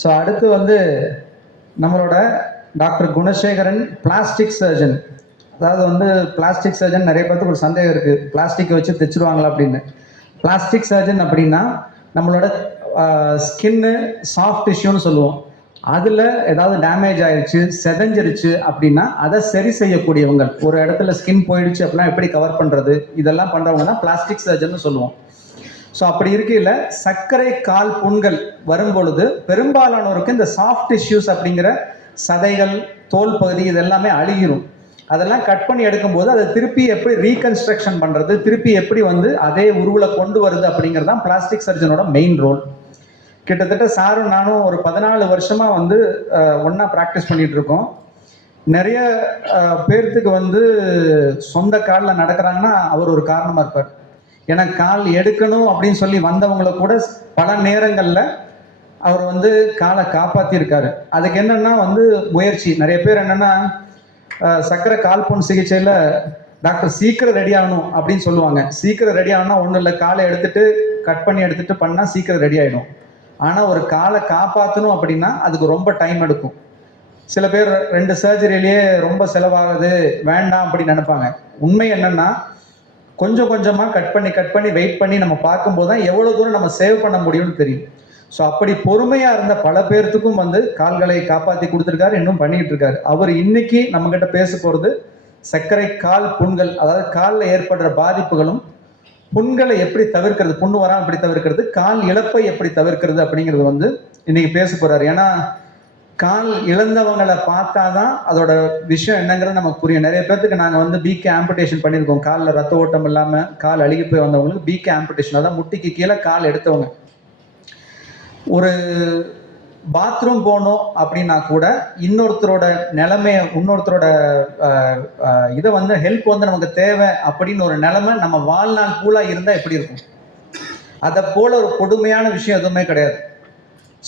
So அடுத்து வந்து நம்மளோட டாக்டர் குணசேகரன் பிளாஸ்டிக் சர்ஜன். அதாவது வந்து பிளாஸ்டிக் சர்ஜன் நிறைய பேருக்கு ஒரு சந்தேகம் இருக்குது, பிளாஸ்டிக்கை வச்சு தைச்சிருவாங்களா அப்படின்னு. பிளாஸ்டிக் சர்ஜன் அப்படின்னா நம்மளோட ஸ்கின்னு சாஃப்ட் டிஷ்யூன்னு சொல்லுவோம். அதில் ஏதாவது டேமேஜ் ஆயிடுச்சு, செதஞ்சிருச்சு அப்படின்னா அதை சரி செய்யக்கூடியவங்க. ஒரு இடத்துல ஸ்கின் போயிடுச்சு அப்படின்னா எப்படி கவர் பண்ணுறது, இதெல்லாம் பண்ணுறவங்க தான் பிளாஸ்டிக் சர்ஜன் சொல்லுவோம். ஸோ அப்படி இருக்கையில் சர்க்கரை கால் புண்கள் வரும்பொழுது பெரும்பாலானோருக்கு இந்த சாஃப்ட் டிஷ்யூஸ் அப்படிங்கிற சதைகள், தோல் பகுதி இதெல்லாமே அழுகிரும். அதெல்லாம் கட் பண்ணி எடுக்கும்போது அதை திருப்பி எப்படி ரீகன்ஸ்ட்ரக்ஷன் பண்ணுறது, திருப்பி எப்படி வந்து அதே உருவில் கொண்டு வருது அப்படிங்கிறது தான் பிளாஸ்டிக் சர்ஜனோட மெயின் ரோல். கிட்டத்தட்ட சாரும் நானும் ஒரு 14 வருஷமாக வந்து ஒன்றா ப்ராக்டிஸ் பண்ணிகிட்டு இருக்கோம். நிறைய பேர்த்துக்கு வந்து சொந்த காலில் நடக்கிறாங்கன்னா அவர் ஒரு காரணமாக இருப்பார். ஏன்னா கால் எடுக்கணும் அப்படின்னு சொல்லி வந்தவங்களை கூட பல நேரங்களில் அவர் வந்து காலை காப்பாற்றிருக்காரு. அதுக்கு என்னென்னா வந்து முயற்சி. நிறைய பேர் என்னென்னா சக்கரை கால் புண் சிகிச்சையில் டாக்டர் சீக்கிரம் ரெடி ஆகணும் அப்படின்னு சொல்லுவாங்க. சீக்கிரம் ரெடி ஆகணும்னா ஒன்றும் இல்லை, காலை எடுத்துட்டு கட் பண்ணி எடுத்துட்டு பண்ணால் சீக்கிரம் ரெடி ஆகிடும். ஆனால் ஒரு காலை காப்பாற்றணும் அப்படின்னா அதுக்கு ரொம்ப டைம் எடுக்கும். சில பேர் 2 சர்ஜரியிலேயே ரொம்ப செலவாகுது வேண்டாம் அப்படின்னு நினைப்பாங்க. உண்மை என்னன்னா கொஞ்சம் கொஞ்சமாக கட் பண்ணி வெயிட் பண்ணி நம்ம பார்க்கும்போது தான் எவ்வளோ தூரம் நம்ம சேவ் பண்ண முடியும்னு தெரியும். ஸோ அப்படி பொறுமையாக இருந்த பல பேர்த்துக்கும் வந்து கால்களை காப்பாற்றி கொடுத்துருக்காரு, இன்னும் பண்ணிக்கிட்டு இருக்காரு. அவர் இன்னைக்கு நம்மக்கிட்ட பேச போகிறது சர்க்கரை கால் புண்கள், அதாவது காலில் ஏற்படுற பாதிப்புகளும் புண்களை எப்படி தவிர்க்கிறது, புண்ணு வராமல் எப்படி தவிர்க்கிறது, கால் இழப்பை எப்படி தவிர்க்கிறது அப்படிங்கிறது வந்து இன்னைக்கு பேச போறாரு. ஏன்னா கால் இழந்தவங்களை பார்த்தா தான் அதோட விஷயம் என்னங்கிறது நமக்கு புரியும். நிறைய பேர்த்துக்கு நாங்கள் வந்து பிகே ஆம்புடேஷன் பண்ணியிருக்கோம். காலில் ரத்த ஓட்டம் இல்லாமல் கால் அழுகி போய் வந்தவங்களுக்கு பிகே ஆம்புடேஷன், அதான் முட்டிக்கு கீழே கால் எடுத்தவங்க. ஒரு பாத்ரூம் போகணும் அப்படின்னா கூட இன்னொருத்தரோட நிலைமையை, இன்னொருத்தரோட இதை வந்து ஹெல்ப் வந்து நமக்கு தேவை அப்படின்னு ஒரு நிலைமை நம்ம வாழ்நாள் பூலா இருந்தால் எப்படி இருக்கும்? அதை போல ஒரு கொடுமையான விஷயம் எதுவுமே கிடையாது.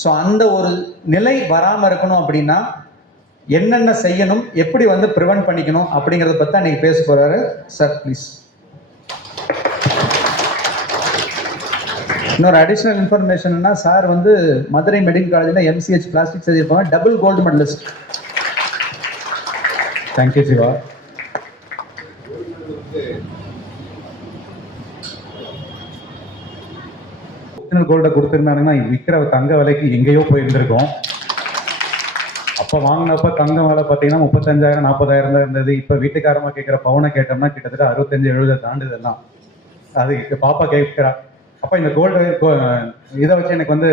ஸோ அந்த ஒரு நிலை வராமல் இருக்கணும் அப்படின்னா என்னென்ன செய்யணும், எப்படி வந்து ப்ரிவென்ட் பண்ணிக்கணும் அப்படிங்கிறத பற்றி தான் இன்னைக்கு பேச போறாரு. Sir please. இன்னொரு அடிஷ்னல் இன்ஃபர்மேஷன்னா, சார் வந்து மதுரை மெடிக்கல் காலேஜில் எம்சிஹெச் பிளாஸ்டிக் சர்ஜரி போவாங்க, double gold medalist. Thank you Siva. கோல்டை கொடுத்துருந்தாங்கன்னா விற்கிற தங்க விலைக்கு எங்கேயோ போயிருந்திருக்கோம். அப்போ வாங்கினப்ப தங்க விலை பார்த்தீங்கன்னா 35,000 40,000 தான் இருந்தது. இப்போ வீட்டுக்காரமாக கேட்குற பவுனை கேட்டோம்னா கிட்டத்தட்ட 65-70 தாண்டுதெல்லாம். அது பாப்பா கேட்குறா, அப்போ இந்த கோல்டு இதை வச்சு எனக்கு வந்து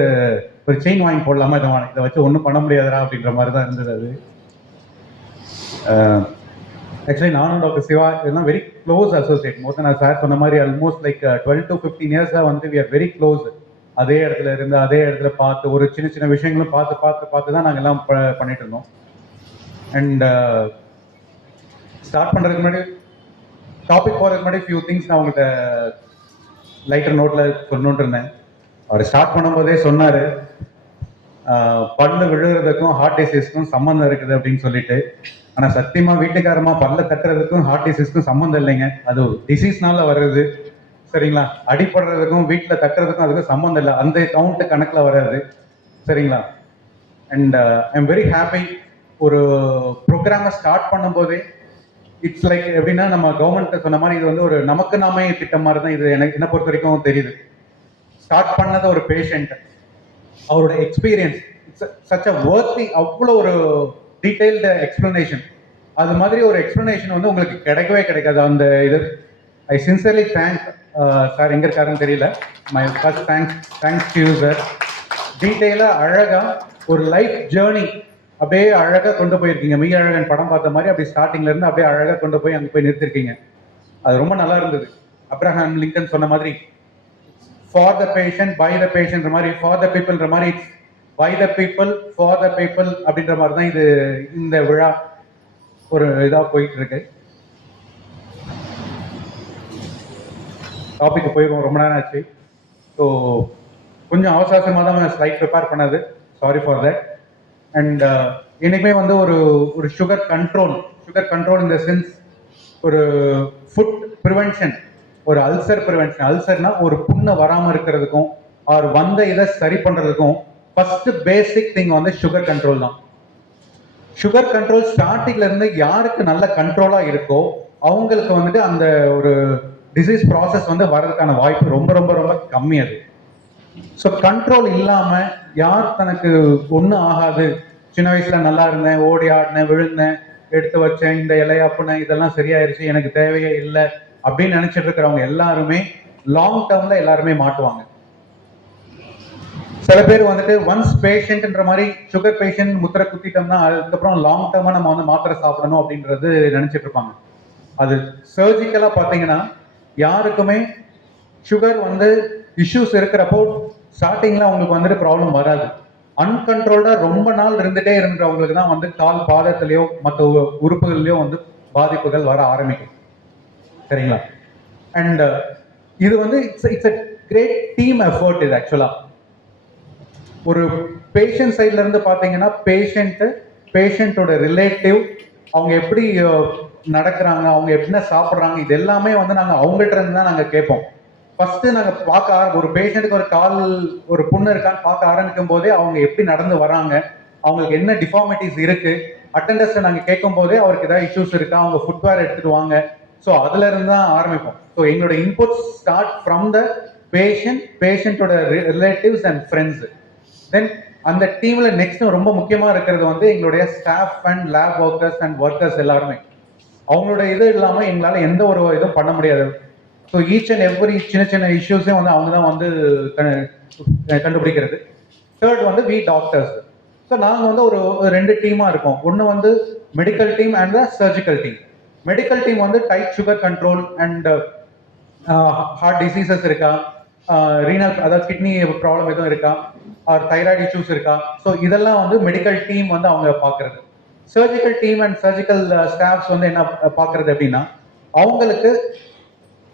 ஒரு செயின் வாங்கி போடலாமா, இதை வச்சு ஒன்றும் பண்ண முடியாதா அப்படின்ற மாதிரி தான் இருந்தது. அது ஆக்சுவலி நானும் டாக்டர் சிவா இதெல்லாம் வெரி க்ளோஸ் அசோசியேட். மோஸ்ட் நான் சார் சொன்ன மாதிரி ஆல்மோஸ்ட் லைக் 12 to 15 இயர்ஸாக வந்து வி ஆர் வெரி க்ளோஸ். அதே இடத்துல இருந்து அதே இடத்துல பார்த்து ஒரு சின்ன சின்ன விஷயங்களும் பார்த்து தான் நாங்கள் எல்லாம் பண்ணிட்டு இருந்தோம். அண்ட் ஸ்டார்ட் பண்ணுறதுக்கு முன்னாடி, டாபிக் போகிறதுக்கு முன்னாடி ஃபியூ திங்ஸ் நான் உங்கள்கிட்ட லைட்டர் நோட்டில் சொல்லணுன்ட்டு இருந்தேன். அவர் ஸ்டார்ட் பண்ணும்போதே சொன்னார், பல்லு விழுகிறதுக்கும் ஹார்ட் டிசீஸ்க்கும் சம்மந்தம் இருக்குது அப்படின்னு சொல்லிட்டு. ஆனால் சத்தியமாக வீட்டுக்காரமாக பல்ல தட்டுறதுக்கும் ஹார்ட் டிசீஸ்க்கும் சம்மந்தம் இல்லைங்க. அது டிசீஸ்னால வர்றது, சரிங்களா? அடிப்படுறதுக்கும் வீட்டில் தட்டுறதுக்கும் அதுக்கும் சம்மந்தம் இல்லை, அந்த கவுண்ட் கணக்கில் வராது, சரிங்களா? And I am very happy. ஒரு ப்ரோக்ராமை ஸ்டார்ட் பண்ணும்போதே இட்ஸ் லைக் எப்படின்னா, நம்ம கவர்மெண்ட் சொன்ன மாதிரி இது வந்து ஒரு நமக்கு நாமே திட்டம் மாதிரி தான் இது எனக்கு என்ன பொறுத்த வரைக்கும் தெரியுது. ஸ்டார்ட் பண்ணது ஒரு பேஷண்ட், அவரோட எக்ஸ்பீரியன்ஸ் சச் அ வர்த்தி, அவ்வளோ ஒரு டீடைல்டு எக்ஸ்பிளனேஷன். அது மாதிரி ஒரு எக்ஸ்பிளனேஷன் வந்து உங்களுக்கு கிடைக்கவே கிடைக்காது. அந்த இது ஐ சின்சியர்லி தேங்க் சார். எங்கே இருக்காருன்னு தெரியல. My first thanks to you sir. டீட்டெயிலாக அழகாக ஒரு லைஃப் ஜேர்னி அப்படியே அழகாக கொண்டு போயிருக்கீங்க. மிக அழகன் படம் பார்த்த மாதிரி அப்படி ஸ்டார்டிங்லேருந்து அப்படியே அழகாக கொண்டு போய் அங்கே போய் நிறுத்திருக்கீங்க. அது ரொம்ப நல்லா இருந்தது. அப்ரஹாம் லிங்கன் சொன்ன மாதிரி for the patient by the பேஷன்ற மாதிரி, ஃபார் த பீப்புள்ன்ற மாதிரி by the people for the people அப்படின்ற மாதிரி தான் இது இந்த விழா ஒரு இதாக போயிட்டு இருக்கு. டாபிக் போய் ரொம்ப நேரம் ஆச்சு. ஸோ கொஞ்சம் அவசரமாக தான் ஸ்லைட் ப்ரிப்பேர் பண்ணது, சாரி ஃபார் தட். அண்ட் இனிமே வந்து ஒரு சுகர் கண்ட்ரோல் இந்த சென்ஸ், ஒரு ஃபுட் ப்ரிவென்ஷன், ஒரு அல்சர் ப்ரிவென்ஷன். அல்சர்னா ஒரு புண்ணை வராமல் இருக்கிறதுக்கும் அவர் வந்த இதை சரி பண்ணுறதுக்கும் ஃபர்ஸ்ட் பேசிக் திங் வந்து சுகர் கண்ட்ரோல் தான். சுகர் கண்ட்ரோல் ஸ்டார்டிங்ல இருந்து யாருக்கு நல்ல கண்ட்ரோலா இருக்கோ அவங்களுக்கு வந்துட்டு அந்த ஒரு டிசீஸ் ப்ராசஸ் வந்து வர்றதுக்கான வாய்ப்பு ரொம்ப ரொம்ப ரொம்ப கம்மி அது. ஸோ கண்ட்ரோல் இல்லாம யார் தனக்கு ஒன்றும் ஆகாது, சின்ன வயசுல நல்லா இருந்தேன், ஓடி ஆடினேன், விழுந்தேன், எடுத்து வச்சேன், இந்த இலையாப்புனேன், இதெல்லாம் சரியாயிருச்சு, எனக்கு தேவையே இல்லை அப்படின்னு நினைச்சிட்டு இருக்கிறவங்க எல்லாருமே லாங் டேர்ம்ல எல்லாருமே மாட்டுவாங்க. சில பேர் வந்துட்டு ஒன்ஸ் பேஷண்ட்ன்ற மாதிரி சுகர் பேஷண்ட் முத்திரை குத்திட்டோம்னா அதுக்கப்புறம் லாங் டேர்மா நம்ம வந்து மாத்திரை சாப்பிடணும் அப்படின்றது நினைச்சிட்டு இருப்பாங்க. அது சர்ஜிக்கலா பாத்தீங்கன்னா யாருக்குமே சுகர் வந்து இஷ்யூஸ் இருக்கிறப்போ ஸ்டார்டிங்ல அவங்களுக்கு வந்துட்டு ப்ராப்ளம் வராது. அன்கண்ட்ரோல்டா ரொம்ப நாள் இருந்துட்டே இருக்கிறவங்களுக்கு தான் வந்து கால் பாதத்திலயோ மற்ற உறுப்புகள்லயோ வந்து பாதிப்புகள் வர ஆரம்பிக்கும். சரிங்களா? அண்ட் இது வந்து it's a great team effort. இது ஆக்சுவலா ஒரு பேஷண்ட் சைட்ல இருந்து பாத்தீங்கன்னா பேஷண்டோட ரிலேட்டிவ் அவங்க எப்படி நடக்கிறாங்க, அவங்க என்ன சாப்பிட்றாங்க, இது எல்லாமே வந்து நாங்கள் அவங்கள்ட்ட இருந்து தான் நாங்கள் கேட்போம். ஃபர்ஸ்ட் நாங்கள் பார்க்க ஒரு பேஷண்ட்டுக்கு ஒரு புண்ணு இருக்கான்னு பார்க்க ஆரம்பிக்கும் போதே அவங்க எப்படி நடந்து வராங்க, அவங்களுக்கு என்ன டிஃபார்மிட்டிஸ் இருக்கு, அட்டண்டர்ஸை நாங்கள் கேட்கும் போதே அவருக்கு ஏதாவது இஷ்யூஸ் இருக்கா, அவங்க ஃபுட்வேர் எடுத்துட்டு வாங்க. ஸோ அதுல இருந்து தான் ஆரம்பிப்போம். ஸோ எங்களோட இன்புட் ஸ்டார்ட் ஃப்ரம் த பேஷண்டோட ரிலேட்டிவ்ஸ் அண்ட் ஃப்ரெண்ட்ஸ். தென் அந்த டீம்ல நெக்ஸ்ட் ரொம்ப முக்கியமா இருக்கிறது வந்து எங்களுடைய ஸ்டாஃப் அண்ட் லேப் ஒர்க்கர்ஸ் எல்லாருமே. அவங்களோட இது இல்லாம எங்களால எந்த ஒரு இதுவும் பண்ண முடியாது. ஸோ ஈச் அண்ட் எவ்ரி சின்ன சின்ன இஷ்யூஸே வந்து அவங்க தான் வந்து கண்டுபிடிக்கிறது. தேர்ட் வந்து வி டாக்டர்ஸ். ஸோ நாங்கள் வந்து ஒரு 2 டீமா இருக்கோம். ஒன்று வந்து medical team and surgical team. Medical team வந்து type sugar control and heart diseases இருக்கா, ரீனல் அதாவது கிட்னி ப்ராப்ளம் எதுவும் இருக்கா, ஆர் தைராய்டு இஷ்யூஸ் இருக்கா, ஸோ இதெல்லாம் வந்து மெடிக்கல் டீம் வந்து அவங்க பார்க்கறது. Surgical team and surgical staffs வந்து என்ன பார்க்கறது அப்படின்னா அவங்களுக்கு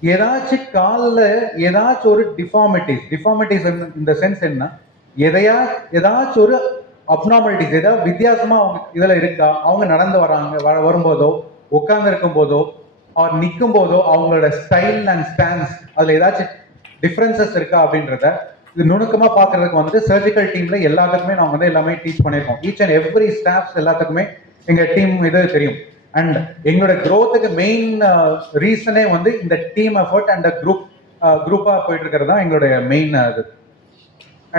ஏதாச்சும் காலில் ஏதாச்சும் ஒரு டிஃபார்மிட்டிஸ் இந்த சென்ஸ் என்ன, ஏதாச்சும் ஒரு அப்நார்மாலிட்டிஸ் ஏதாவது வித்தியாசமா அவங்க இதுல இருக்கா, அவங்க நடந்து வரும்போதோ உட்கார்ந்து இருக்கும் போதோ அவர் நிற்கும் போதோ அவங்களோட ஸ்டைல் அண்ட் ஸ்டான்ஸ் அதுல ஏதாச்சும் டிஃபரன்சஸ் இருக்கா அப்படின்றத இது நுணுக்கமா பாக்குறதுக்கு வந்துட்டு சர்ஜிக்கல் டீம்ல எல்லாத்துக்குமே நாங்க வந்து எல்லாமே டீச் பண்ணிருக்கோம். ஈச் அண்ட் எவ்ரி ஸ்டாஃப்ஸ் எல்லாத்துக்குமே எங்க டீம் இது தெரியும். அண்ட் எங்களோட க்ரோத்துக்கு மெயின் ரீசனே வந்து இந்த டீம் எஃபர்ட் அண்ட் குரூப்பா போயிட்டு இருக்கிறது தான் எங்களுடைய மெயின் இது.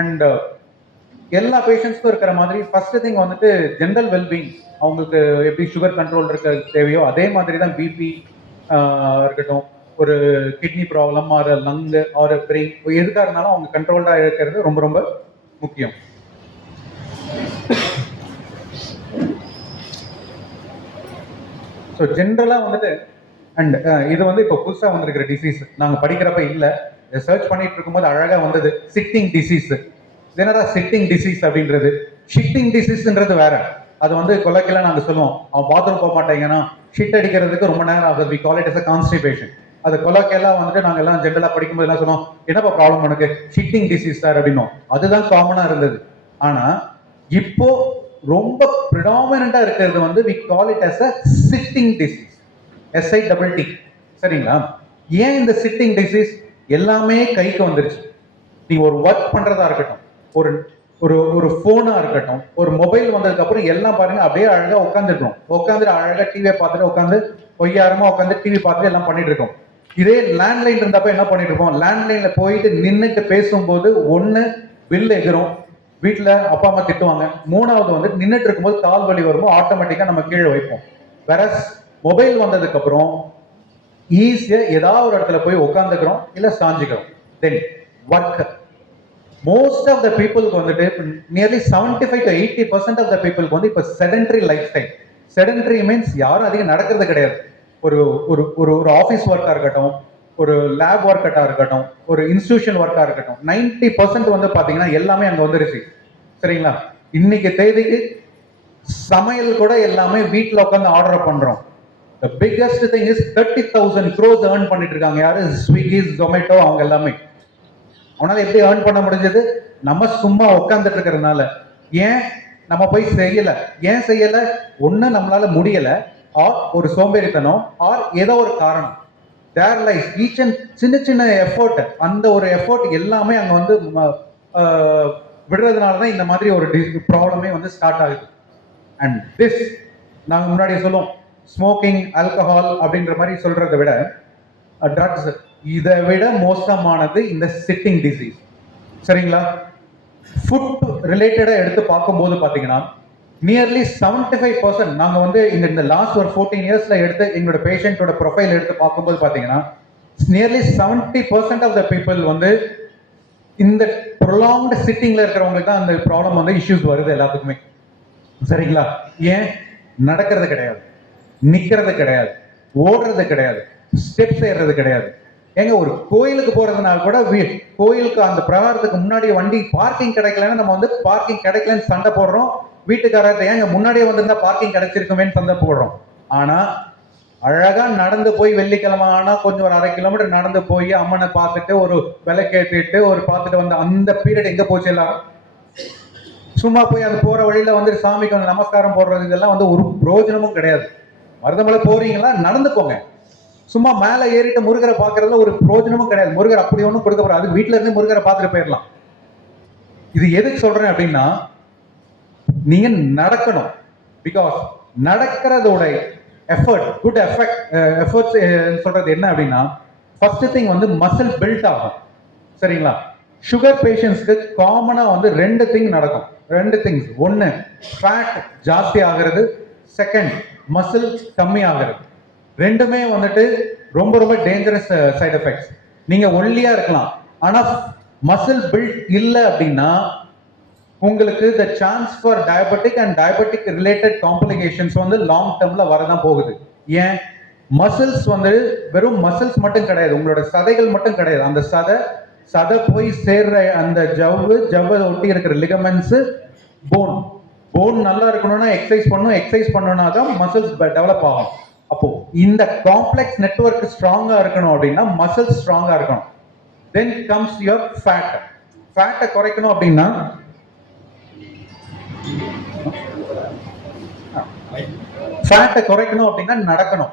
அண்ட் எல்லா பேஷண்ட்ஸ்க்கும் இருக்கிற மாதிரி ஃபர்ஸ்ட் திங் வந்துட்டு ஜென்ரல் வெல்பீங், அவங்களுக்கு எப்படி சுகர் கண்ட்ரோல் இருக்க தேவையோ அதே மாதிரி தான் பிபி இருக்கட்டும், ஒரு kidney problem or lung or brain எதுக்காக இருந்தாலும் அவங்க கண்ட்ரோல்டா இருக்கிறது ரொம்ப ரொம்ப முக்கியம். ஸோ ஜென்ரலாக வந்துட்டு அண்ட் இது வந்து இப்போ புதுசாக வந்திருக்கிற டிசீஸ், நாங்கள் படிக்கிறப்ப இல்லை, சர்ச் பண்ணிட்டு இருக்கும்போது அழகாக வந்தது சிட்டிங் டிசீஸ். என்னடா சிட்டிங் டிசீஸ் அப்படின்றது, ஷிட்டிங் டிசீஸ்ன்றது வேற. அது வந்து கொலைக்கெல்லாம் நாங்கள் சொல்லுவோம், அவன் பாத்ரூம் போக மாட்டேங்கன்னா ஷிட் அடிக்கிறதுக்கு ரொம்ப நேரம் ஆகுது, we call it as a constipation. அது கொலைக்கெல்லாம் வந்துட்டு நாங்கள் எல்லாம் ஜென்ரலாக படிக்கும்போது எல்லாம் சொல்லுவோம், என்னப்பா ப்ராப்ளம் உனக்கு, ஷிட்டிங் டிசீஸ் சார் அப்படின்னும். அதுதான் காமனாக இருந்தது. ஆனால் இப்போ ரொம்ப ப்ரிடாமினண்டா இருக்கிறது வந்து we call it as a sitting disease, SITT. சரிங்களா? ஏன் இந்த சிட்டிங் டிசீஸ்? எல்லாமே கைக்கு வந்துருச்சு. நீங்க ஒரு ஒர்க் பண்றதா இருக்கட்டும், ஒரு போனா இருக்கட்டும், ஒரு மொபைல் வந்ததுக்கு அப்புறம் எல்லாம் பாருங்க அப்படியே அழகா உட்காந்துட்டு அழகா டிவியை பார்த்துட்டு உட்காந்து ஒய்யாரமா உட்காந்து டிவி பார்த்துட்டு எல்லாம் பண்ணிட்டு இருக்கோம். இதே லேண்ட்லைன் இருந்தப்ப என்ன பண்ணிட்டு இருப்போம், லேண்ட்லைன்ல போயிட்டு நின்றுட்டு பேசும்போது ஒண்ணு பில் எகிரும், வீட்டுல அப்பா அம்மா திட்டுவாங்க, மூணாவது வந்து நின்றுட்டு இருக்கும்போது கால் வலி வரும்போது ஆட்டோமேட்டிக்கா நம்ம கீழே வைப்போம். வேற மொபைல் வந்ததுக்கு அப்புறம் ஈஸியா ஏதாவது ஒரு இடத்துல போய் உட்காந்துக்கிறோம் இல்ல சாஞ்சிக்கிறோம். Then work, most of the பீப்புளுக்கு வந்துட்டு நியர்லி 75 to 80% ஆஃப் த பீப்புளுக்கு வந்து இப்போ sedentary life style. Sedentary means யாரும் அதிகம் நடக்கிறது கிடையாது. ஒரு ஒரு ஒரு ஒரு ஆஃபீஸ் ஒர்க்கா இருக்கட்டும், ஒரு லேப் ஒர்க்கா இருக்கட்டும், ஒரு இன்ஸ்டிடியூஷன் ஒர்க்கா இருக்கட்டும், 90% வந்து பாத்தீங்கன்னா எல்லாமே அங்க வந்துருச்சு. சரிங்களா? இன்னைக்கு தேதிக்கு சமையல் கூட எல்லாமே வீட்டில் உட்காந்து ஆர்டர் பண்றோம். The biggest thing is 30,000 crores earn பண்ணிட்டு இருக்காங்க. யாரு? ஸ்விக்கி, ஜொமேட்டோ, அவங்க எல்லாமே. அவனால எப்படி ஏர்ன் பண்ண முடிஞ்சது? நம்ம சும்மா உட்காந்துட்டு இருக்கிறதுனால. ஏன் நம்ம போய் ஏன் செய்யல? ஒண்ணு நம்மளால முடியல, ஆர் ஒரு சோம்பேறித்தனம், ஆர் ஏதோ ஒரு காரணம். தேர் லைஃப் சின்ன சின்ன எஃபோர்ட், அந்த ஒரு எஃபோர்ட் எல்லாமே அங்க வந்து விடுறதுனால தான் இந்த மாதிரி ஒரு ப்ராப்ளமே வந்து ஸ்டார்ட் ஆகுது. அண்ட் திஸ் நாங்கள் முன்னாடி சொல்லுவோம், ஸ்மோக்கிங், ஆல்கஹால் அப்படின்ற மாதிரி சொல்றதை விட ட்ரக்ஸ் இதை விட மோசமானது இந்த சிட்டிங் டிசீஸ். சரிங்களா? ஃபுட் ரிலேட்டடா எடுத்து பார்க்கும்போது பார்த்தீங்கன்னா நியர்லி 75% நாங்கள் வந்து இந்த லாஸ்ட் ஒரு 14 இயர்ஸ்ல எடுத்து எங்களோட பேஷண்டோட ப்ரொஃபைல் எடுத்து பார்க்கும்போது பார்த்தீங்கன்னா நியர்லி 70% ஆஃப் த பீப்புள் வந்து இந்த ப்ரொலாங்டு சிட்டிங்ல இருக்கிறவங்களுக்கு தான் அந்த ப்ராப்ளம் வந்து இஷ்யூஸ் வருது எல்லாத்துக்குமே. சரிங்களா? ஏன்? நடக்கிறது கிடையாது, நிக்கிறது கிடையாது, ஓடுறது கிடையாது, ஸ்டெப்ஸ் ஏறுறது கிடையாது. ஏங்க ஒரு கோயிலுக்கு போறதுனால கூட கோயிலுக்கு அந்த பிரகாரத்துக்கு முன்னாடி வண்டி பார்க்கிங் கிடைக்கலன்னா நம்ம வந்து பார்க்கிங் கிடைக்கலன்னு சண்டை போடுறோம். வீட்டுக்காரத்தை ஏங்க முன்னாடியே வந்திருந்தா பார்க்கிங் கிடைச்சிருக்குமேன்னு சண்டை போடுறோம். ஆனா அழகா நடந்து போய் வெள்ளிக்கிழமை ஆனா கொஞ்சம் ஒரு 1/2 கிலோமீட்டர் நடந்து போய் அம்மனை பார்த்துட்டு ஒரு விளக்கேற்றிட்டு ஒரு பார்த்துட்டு வந்த அந்த பீரியட் எங்க போச்சு எல்லாரும்? சும்மா போய் அது போற வழியில வந்து சாமிக்கு வந்து நமஸ்காரம் போடுறது இதெல்லாம் வந்து ஒரு பிரயோஜனமும் கிடையாது. மருதமலை போறீங்களா, நடந்து போங்க. சும்மா மேல ஏறிட்டு முருகரை பாக்குறதுல ஒரு பிரயோஜனமும் கிடையாது. முருகர் அப்படி ஒன்றும் கொடுக்க போறாரு, அது வீட்டுல இருந்து முருகரை பார்த்துட்டு போயிடலாம். இது எதுக்கு சொல்றேன் அப்படின்னா, நீங்க நடக்கணும். பிகாஸ் நடக்கிறதோட எஃபர்ட், குட் எஃபர்ட்ஸ் சொல்றது என்ன அப்படின்னா, ஃபர்ஸ்ட் திங் வந்து மசில் பில்ட் ஆகும். சரிங்களா? சுகர் பேஷண்ட்ஸ்க்கு காமனா வந்து 2 திங் நடக்கும். 2 திங்ஸ். ஒன்னு ஃபேட் ஜாஸ்தி ஆகிறது, செகண்ட் மசில் கம்மி ஆகிறது. ரெண்டுமே வந்துட்டு ரொம்ப ரொம்ப டேஞ்சரஸ் சைடு எஃபெக்ட்ஸ். நீங்க ஒல்லியா இருக்கலாம், ஆனா மசில் பில்ட் இல்லை அப்படின்னா உங்களுக்கு the chance for diabetic and diabetic related complications வந்து லாங் டேர்ம்ல வரதான் போகுது. ஏன்? மசில்ஸ் வந்து வெறும் மசில்ஸ் மட்டும் கிடையாது, உங்களோட சதைகள் மட்டும் கிடையாது. அந்த சதை போய் சேர்ற அந்த ஜவ்வை ஒட்டி இருக்கிற லிகமெண்ட்ஸ், போன் நல்லா இருக்கணும்னா எக்ஸசைஸ் பண்ணணும், எக்ஸசைஸ் பண்ணணும்னா தான் மசில்ஸ் டெவலப் ஆகும். அப்போ இந்த காம்ப்ளெக்ஸ் நெட்வொர்க் ஸ்ட்ராங்கா இருக்கணும் அப்படின்னா மசில்ஸ் ஸ்ட்ராங்கா இருக்கணும். Then comes your fat. ஃபேட்டை குறைக்கணும் அப்படின்னா நடக்கணும்.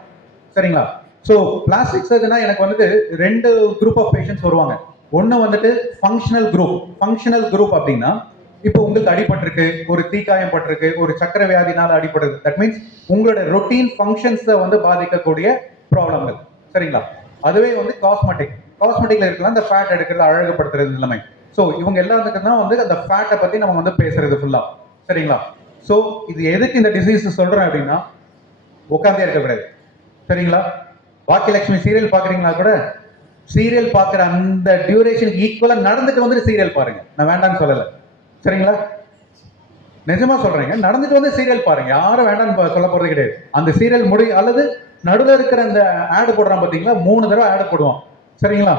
சரிங்களா? ஸோ பிளாஸ்டிக் சர்ஜனா எனக்கு வந்துட்டு 2 குரூப் ஆஃப் பேஷண்ட்ஸ் வருவாங்க. ஒன்னு வந்துட்டு ஃபங்க்ஷனல் குரூப் அப்படின்னா, இப்போ உங்களுக்கு அடிபட்டிருக்கு, ஒரு தீக்காயம் பட்டிருக்கு, ஒரு சக்கர வியாதினால அடிபடுது. தட் மீன்ஸ் உங்களோட ரொட்டீன் ஃபங்க்ஷன்ஸை வந்து பாதிக்கக்கூடிய ப்ராப்ளங்கள். சரிங்களா? அதுவே வந்து காஸ்மெட்டிக்ல இருக்கலாம், இந்த ஃபேட் எடுக்கிறது, அழகுபடுத்துறது நிலைமை. ஸோ இவங்க எல்லாத்துக்கும் தான் வந்து அந்த ஃபேட்டை பத்தி நம்ம வந்து பேசுறது ஃபுல்லா. சரிங்களா? ஸோ இது எதுக்கு இந்த டிசீஸ் சொல்றேன் அப்படின்னா, உட்காந்தே இருக்கக்கூடாது. சரிங்களா? பாக்கியலட்சுமி சீரியல் பாக்குறீங்களா? கூட சீரியல் பாக்குற அந்த டியூரேஷன் ஈக்குவலா நடந்துட்டு வந்து சீரியல் பாருங்க. நான் வேண்டாம்னு சொல்லல. சரிங்களா? நிஜமா சொல்றேங்க, நடந்துட்டு வந்து சீரியல் பாருங்க. யாரும் வேண்டாம்னு சொல்ல போறது கிடையாது. அந்த சீரியல் அல்லது நடுவில் இருக்கிற அந்த ஆடு போடுறான் பாத்தீங்களா, 3 தடவை ஆடு போடுவான். சரிங்களா?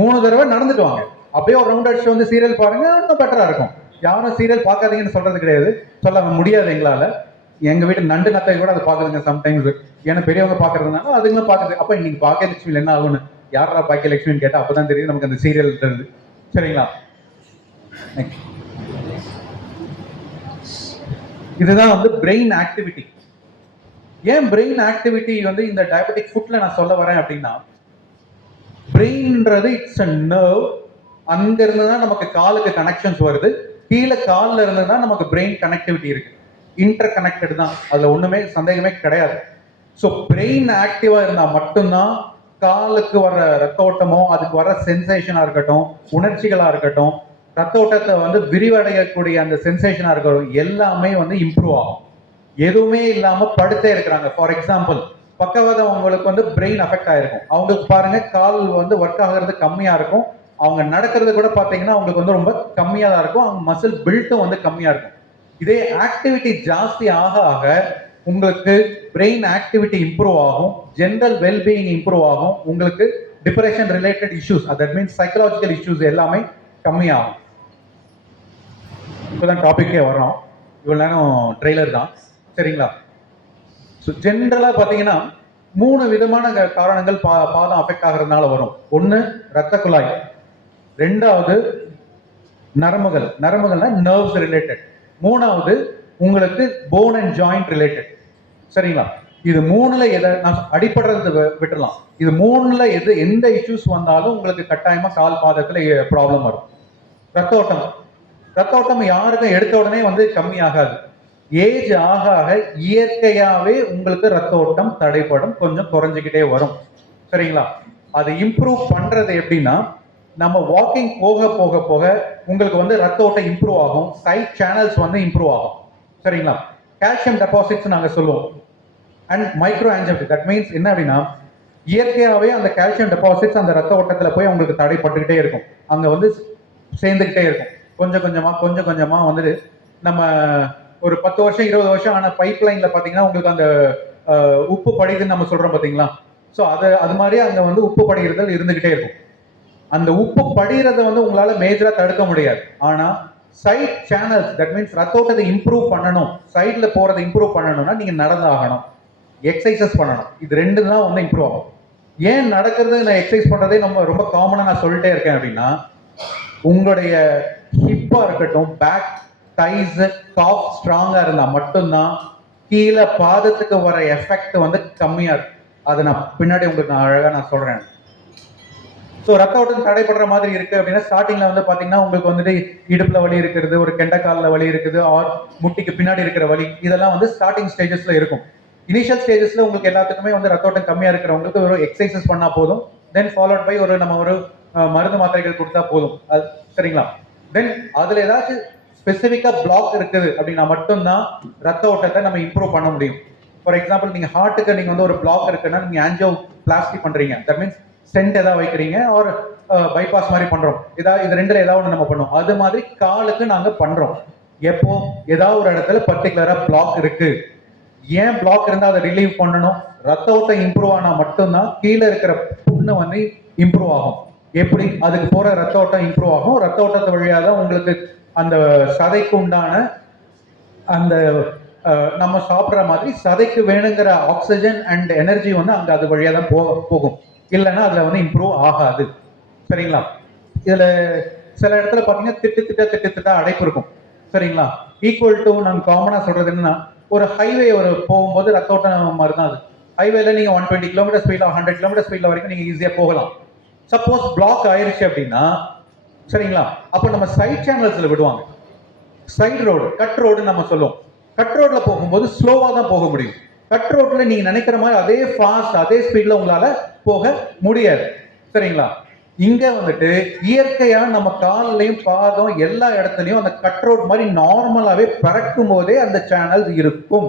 3 தடவை நடந்துட்டு வாங்க, அப்படியே ஒரு ரவுண்ட் அடிச்சு வந்து சீரியல் பாருங்க, இன்னும் பெட்டரா இருக்கும். யாரும் சீரியல் பார்க்காதீங்கன்னு சொல்றது கிடையாது, சொல்ல முடியாது எங்களால. எங்க வீட்டு நண்டு நத்தை கூட அதை பாக்குதுங்க சம்டைம்ஸ். ஏன்னா பெரியவங்க பாக்குறதுனால அதுங்களும் பாக்குது. அப்ப இன்னைக்கு பாக்கியலட்சுமி என்ன ஆகும்னு, யாரா பாக்கியலட்சுமின்னு கேட்டா அப்பதான் தெரியும் நமக்கு அந்த சீரியல் இருந்து. சரிங்களா? இதுதான் வந்து பிரெயின் ஆக்டிவிட்டி. ஏன் பிரெயின் ஆக்டிவிட்டி வந்து இந்த டயபெட்டிக் ஃபுட்ல நான் சொல்ல வரேன் அப்படின்னா, பிரெயின்ன்றது இட்ஸ் அ நர்வ். அங்க இருந்து தான் நமக்கு காலுக்கு கனெக்ஷன்ஸ் வருது, கீழே காலில் இருந்து தான் நமக்கு பிரெயின் கனெக்டிவிட்டி இருக்கு. இன்டர் கனெக்டட் தான், அதுல ஒண்ணுமே சந்தேகமே கிடையாது. ஸோ பிரெயின் ஆக்டிவா இருந்தா மட்டும்தான் காலுக்கு வர ரத்த ஓட்டமோ, அதுக்கு வர சென்சேஷனா இருக்கட்டும், உணர்ச்சிகளா இருக்கட்டும், ரத்த ஓட்டத்தை வந்து விரிவடையக்கூடிய அந்த சென்சேஷனா இருக்கட்டும், எல்லாமே வந்து இம்ப்ரூவ் ஆகும். எதுவுமே இல்லாம படுத்தே இருக்கிறாங்க. ஃபார் எக்ஸாம்பிள், பக்கவாதம் அவங்களுக்கு வந்து பிரெயின் அஃபெக்ட் ஆயிருக்கும். அவங்களுக்கு பாருங்க கால் வந்து ஒர்க் ஆகிறது கம்மியா இருக்கும். அவங்க நடக்கிறது கூட பாத்தீங்கன்னா அவங்களுக்கு வந்து ரொம்ப கம்மியா தான் இருக்கும். அவங்க மசில் பில்ட்டும் வந்து கம்மியா இருக்கும். இதே ஆக்டிவிட்டி ஜாஸ்தி ஆக ஆக உங்களுக்கு பிரெயின் ஆக்டிவிட்டி இம்ப்ரூவ் ஆகும், ஜெனரல் வெல்பீயிங் இம்ப்ரூவ் ஆகும், உங்களுக்கு depression related issues, that means psychological issues எல்லாமே கம்மியாகும். இப்போதான் டாபிக்கே வரோம், இவ்வளவு நேரம் ட்ரெய்லர் தான். சரிங்களா? ஸோ ஜென்ரலா பாத்தீங்கன்னா 3 விதமான காரணங்கள் பாதம் அஃபெக்ட் ஆகிறதுனால வரும். ஒன்னு ரத்த குழாய், ரெண்டாவது நரம்புகள்னா நர்வ்ஸ் ரிலேட்டட், மூணாவது உங்களுக்கு போன் அண்ட் ஜாயிண்ட் ரிலேட்டட். சரிங்களா? இது 3ல எதை நான் அடிப்படுறது விட்டுலாம். இது 3ல எந்த இஷ்யூஸ் வந்தாலும் உங்களுக்கு கட்டாயமா கால் பாதத்துல ப்ராப்ளம் வரும். ரத்த ஓட்டம், ரத்த ஓட்டம் யாருக்கும் எடுத்த உடனே வந்து கம்மி ஆகாது. ஏஜ் ஆக ஆக இயற்கையாவே உங்களுக்கு ரத்த ஓட்டம் தடைப்படும், கொஞ்சம் குறைஞ்சிக்கிட்டே வரும். சரிங்களா? அதை இம்ப்ரூவ் பண்றது எப்படின்னா, நம்ம வாக்கிங் போக போக போக உங்களுக்கு வந்து ரத்த ஓட்டம் இம்ப்ரூவ் ஆகும், சைட் சேனல்ஸ் வந்து இம்ப்ரூவ் ஆகும். சரிங்களா? கால்சியம் டெபாசிட்ஸ் நாங்க சொல்லுவோம். அண்ட் மைக்ரோ ஆன்ஜியோபி, தட் மீன்ஸ் என்ன அப்படின்னா, இயற்கையாகவே அந்த கால்சியம் டெபாசிட்ஸ் அந்த ரத்த ஓட்டத்தில் போய் உங்களுக்கு தடைப்பட்டுக்கிட்டே இருக்கும், அங்கே வந்து சேர்ந்துக்கிட்டே இருக்கும். கொஞ்சம் கொஞ்சமாக வந்துட்டு நம்ம ஒரு 10 வருஷம் 20 வருஷம் ஆன பைப் லைனில் பார்த்தீங்கன்னா உங்களுக்கு அந்த உப்பு படிதுன்னு நம்ம சொல்கிறோம் பார்த்தீங்களா? ஸோ அது மாதிரி அங்கே வந்து உப்பு படிகிறதல் இருந்துக்கிட்டே இருக்கும். அந்த உப்பு படிகிறத வந்து உங்களால் மேஜராக தடுக்க முடியாது. ஆனால் சைட் சேனல்ஸ், தட் மீன்ஸ் ரத்த ஓட்டத்தை இம்ப்ரூவ் பண்ணணும், சைடில் போகிறத இம்ப்ரூவ் பண்ணணும்னா நீங்கள் நடந்தாகணும், எக்ஸசைசஸ் பண்ணணும். இது ரெண்டு தான் வந்து இம்ப்ரூவ் ஆகும். ஏன் நடக்கிறது, நான் எக்ஸசைஸ் பண்ணுறதே நம்ம ரொம்ப காமனாக நான் சொல்லிட்டே இருக்கேன் அப்படின்னா, உங்களுடைய ஹிப்பாக இருக்கட்டும், பேக், தைஸ், காஃப் ஸ்ட்ராங்காக இருந்தால் மட்டும்தான் கீழே பாதத்துக்கு வர எஃபெக்ட் வந்து கம்மியாக இருக்கும். அதை நான் பின்னாடி உங்களுக்கு நான் அழகாக நான் சொல்கிறேன். ஸோ ரத்த ஓட்டம் தடைப்படுற மாதிரி இருக்கு அப்படின்னா, ஸ்டார்டிங்ல வந்து பாத்தீங்கன்னா உங்களுக்கு வந்துட்டு இடுப்புல வலி இருக்கிறது, ஒரு கெண்டைக்காலில் வலி இருக்குது, ஆர் முட்டிக்கு பின்னாடி இருக்கிற வலி, இதெல்லாம் வந்து ஸ்டார்டிங் ஸ்டேஜஸ்ல இருக்கும். இனிஷியல் ஸ்டேஜஸ்ல உங்களுக்கு எல்லாத்துக்குமே வந்து ரத்த ஓட்டம் கம்மியா இருக்கிறவங்களுக்கு ஒரு எக்ஸசைசஸ் பண்ணா போதும், தென் ஃபாலோட் பை நம்ம ஒரு மருந்து மாத்திரைகள் கொடுத்தா போதும். அது சரிங்களா? தென் அதுல ஏதாச்சும் ஸ்பெசிஃபிக்கா பிளாக் இருக்குது அப்படின்னா மட்டும்தான் ரத்த ஓட்டத்தை நம்ம இம்ப்ரூவ் பண்ண முடியும். ஃபார் எக்ஸாம்பிள், நீங்க ஹார்ட்டுக்கு நீங்க வந்து ஒரு பிளாக் இருக்குன்னா நீங்க ஆன்ஜியோ பிளாஸ்டி பண்றீங்க, தட் மீன்ஸ் ஸ்டென்ட் ஏதாவது வைக்கிறீங்க, ஒரு பைபாஸ் மாதிரி பண்றோம், இது ரெண்டுல ஏதாவது ஒன்று நம்ம பண்ணோம். அது மாதிரி காலுக்கு நாங்க பண்றோம். எப்போ ஏதாவது ஒரு இடத்துல பர்டிகுலரா பிளாக் இருக்கு, ஏன் பிளாக் இருந்தா அதை ரிலீவ் பண்ணணும், ரத்த ஓட்டம் இம்ப்ரூவ் ஆனா மட்டும்தான் கீழே இருக்கிற புண்ணு வந்து இம்ப்ரூவ் ஆகும். எப்படி அதுக்கு போற ரத்த ஓட்டம் இம்ப்ரூவ் ஆகும்? ரத்த ஓட்டத்தை வழியாக தான் உங்களுக்கு அந்த சதைக்கு உண்டான அந்த நம்ம சாப்பிட்ற மாதிரி சதைக்கு வேணுங்கிற ஆக்சிஜன் அண்ட் எனர்ஜி வந்து அங்க அது வழியாக தான் போகும். இல்லைன்னா அதுல வந்து இம்ப்ரூவ் ஆகாது. சரிங்களா? இதுல சில இடத்துல பாத்தீங்கன்னா திட்டு அடைப்பு இருக்கும். சரிங்களா? ஈக்குவல் டு நம்ம காமனா சொல்றது என்னன்னா, ஒரு ஹைவே போகும்போது ரத்த ஓட்டம் மாதிரி தான் அது. ஹைவேல நீங்க 120 கிலோமீட்டர் ஸ்பீட்ல 100 கிலோமீட்டர் ஸ்பீட்ல வரைக்கும் நீங்க ஈஸியா போகலாம். சப்போஸ் பிளாக் ஆயிருச்சு அப்படின்னா, சரிங்களா, அப்ப நம்ம சைட் சேனல்ஸ்ல விடுவாங்க. சைடு ரோடு, கட் ரோடு நம்ம சொல்லுவோம். கட் ரோட்ல போகும்போது ஸ்லோவா தான் போக முடியும். கட் ரோட்ல நீங்க நினைக்கிற மாதிரி அதே ஃபாஸ்ட் அதே ஸ்பீட்ல உங்களால போக முடியாது. சரிங்களா? இங்க வந்துட்டு இயற்கையா நம்ம காலையும் பாதம் எல்லா இடத்துலயும் அந்த கட் ரோட் மாதிரி நார்மலாவே பறக்கும் போதே அந்த சேனல் இருக்கும்.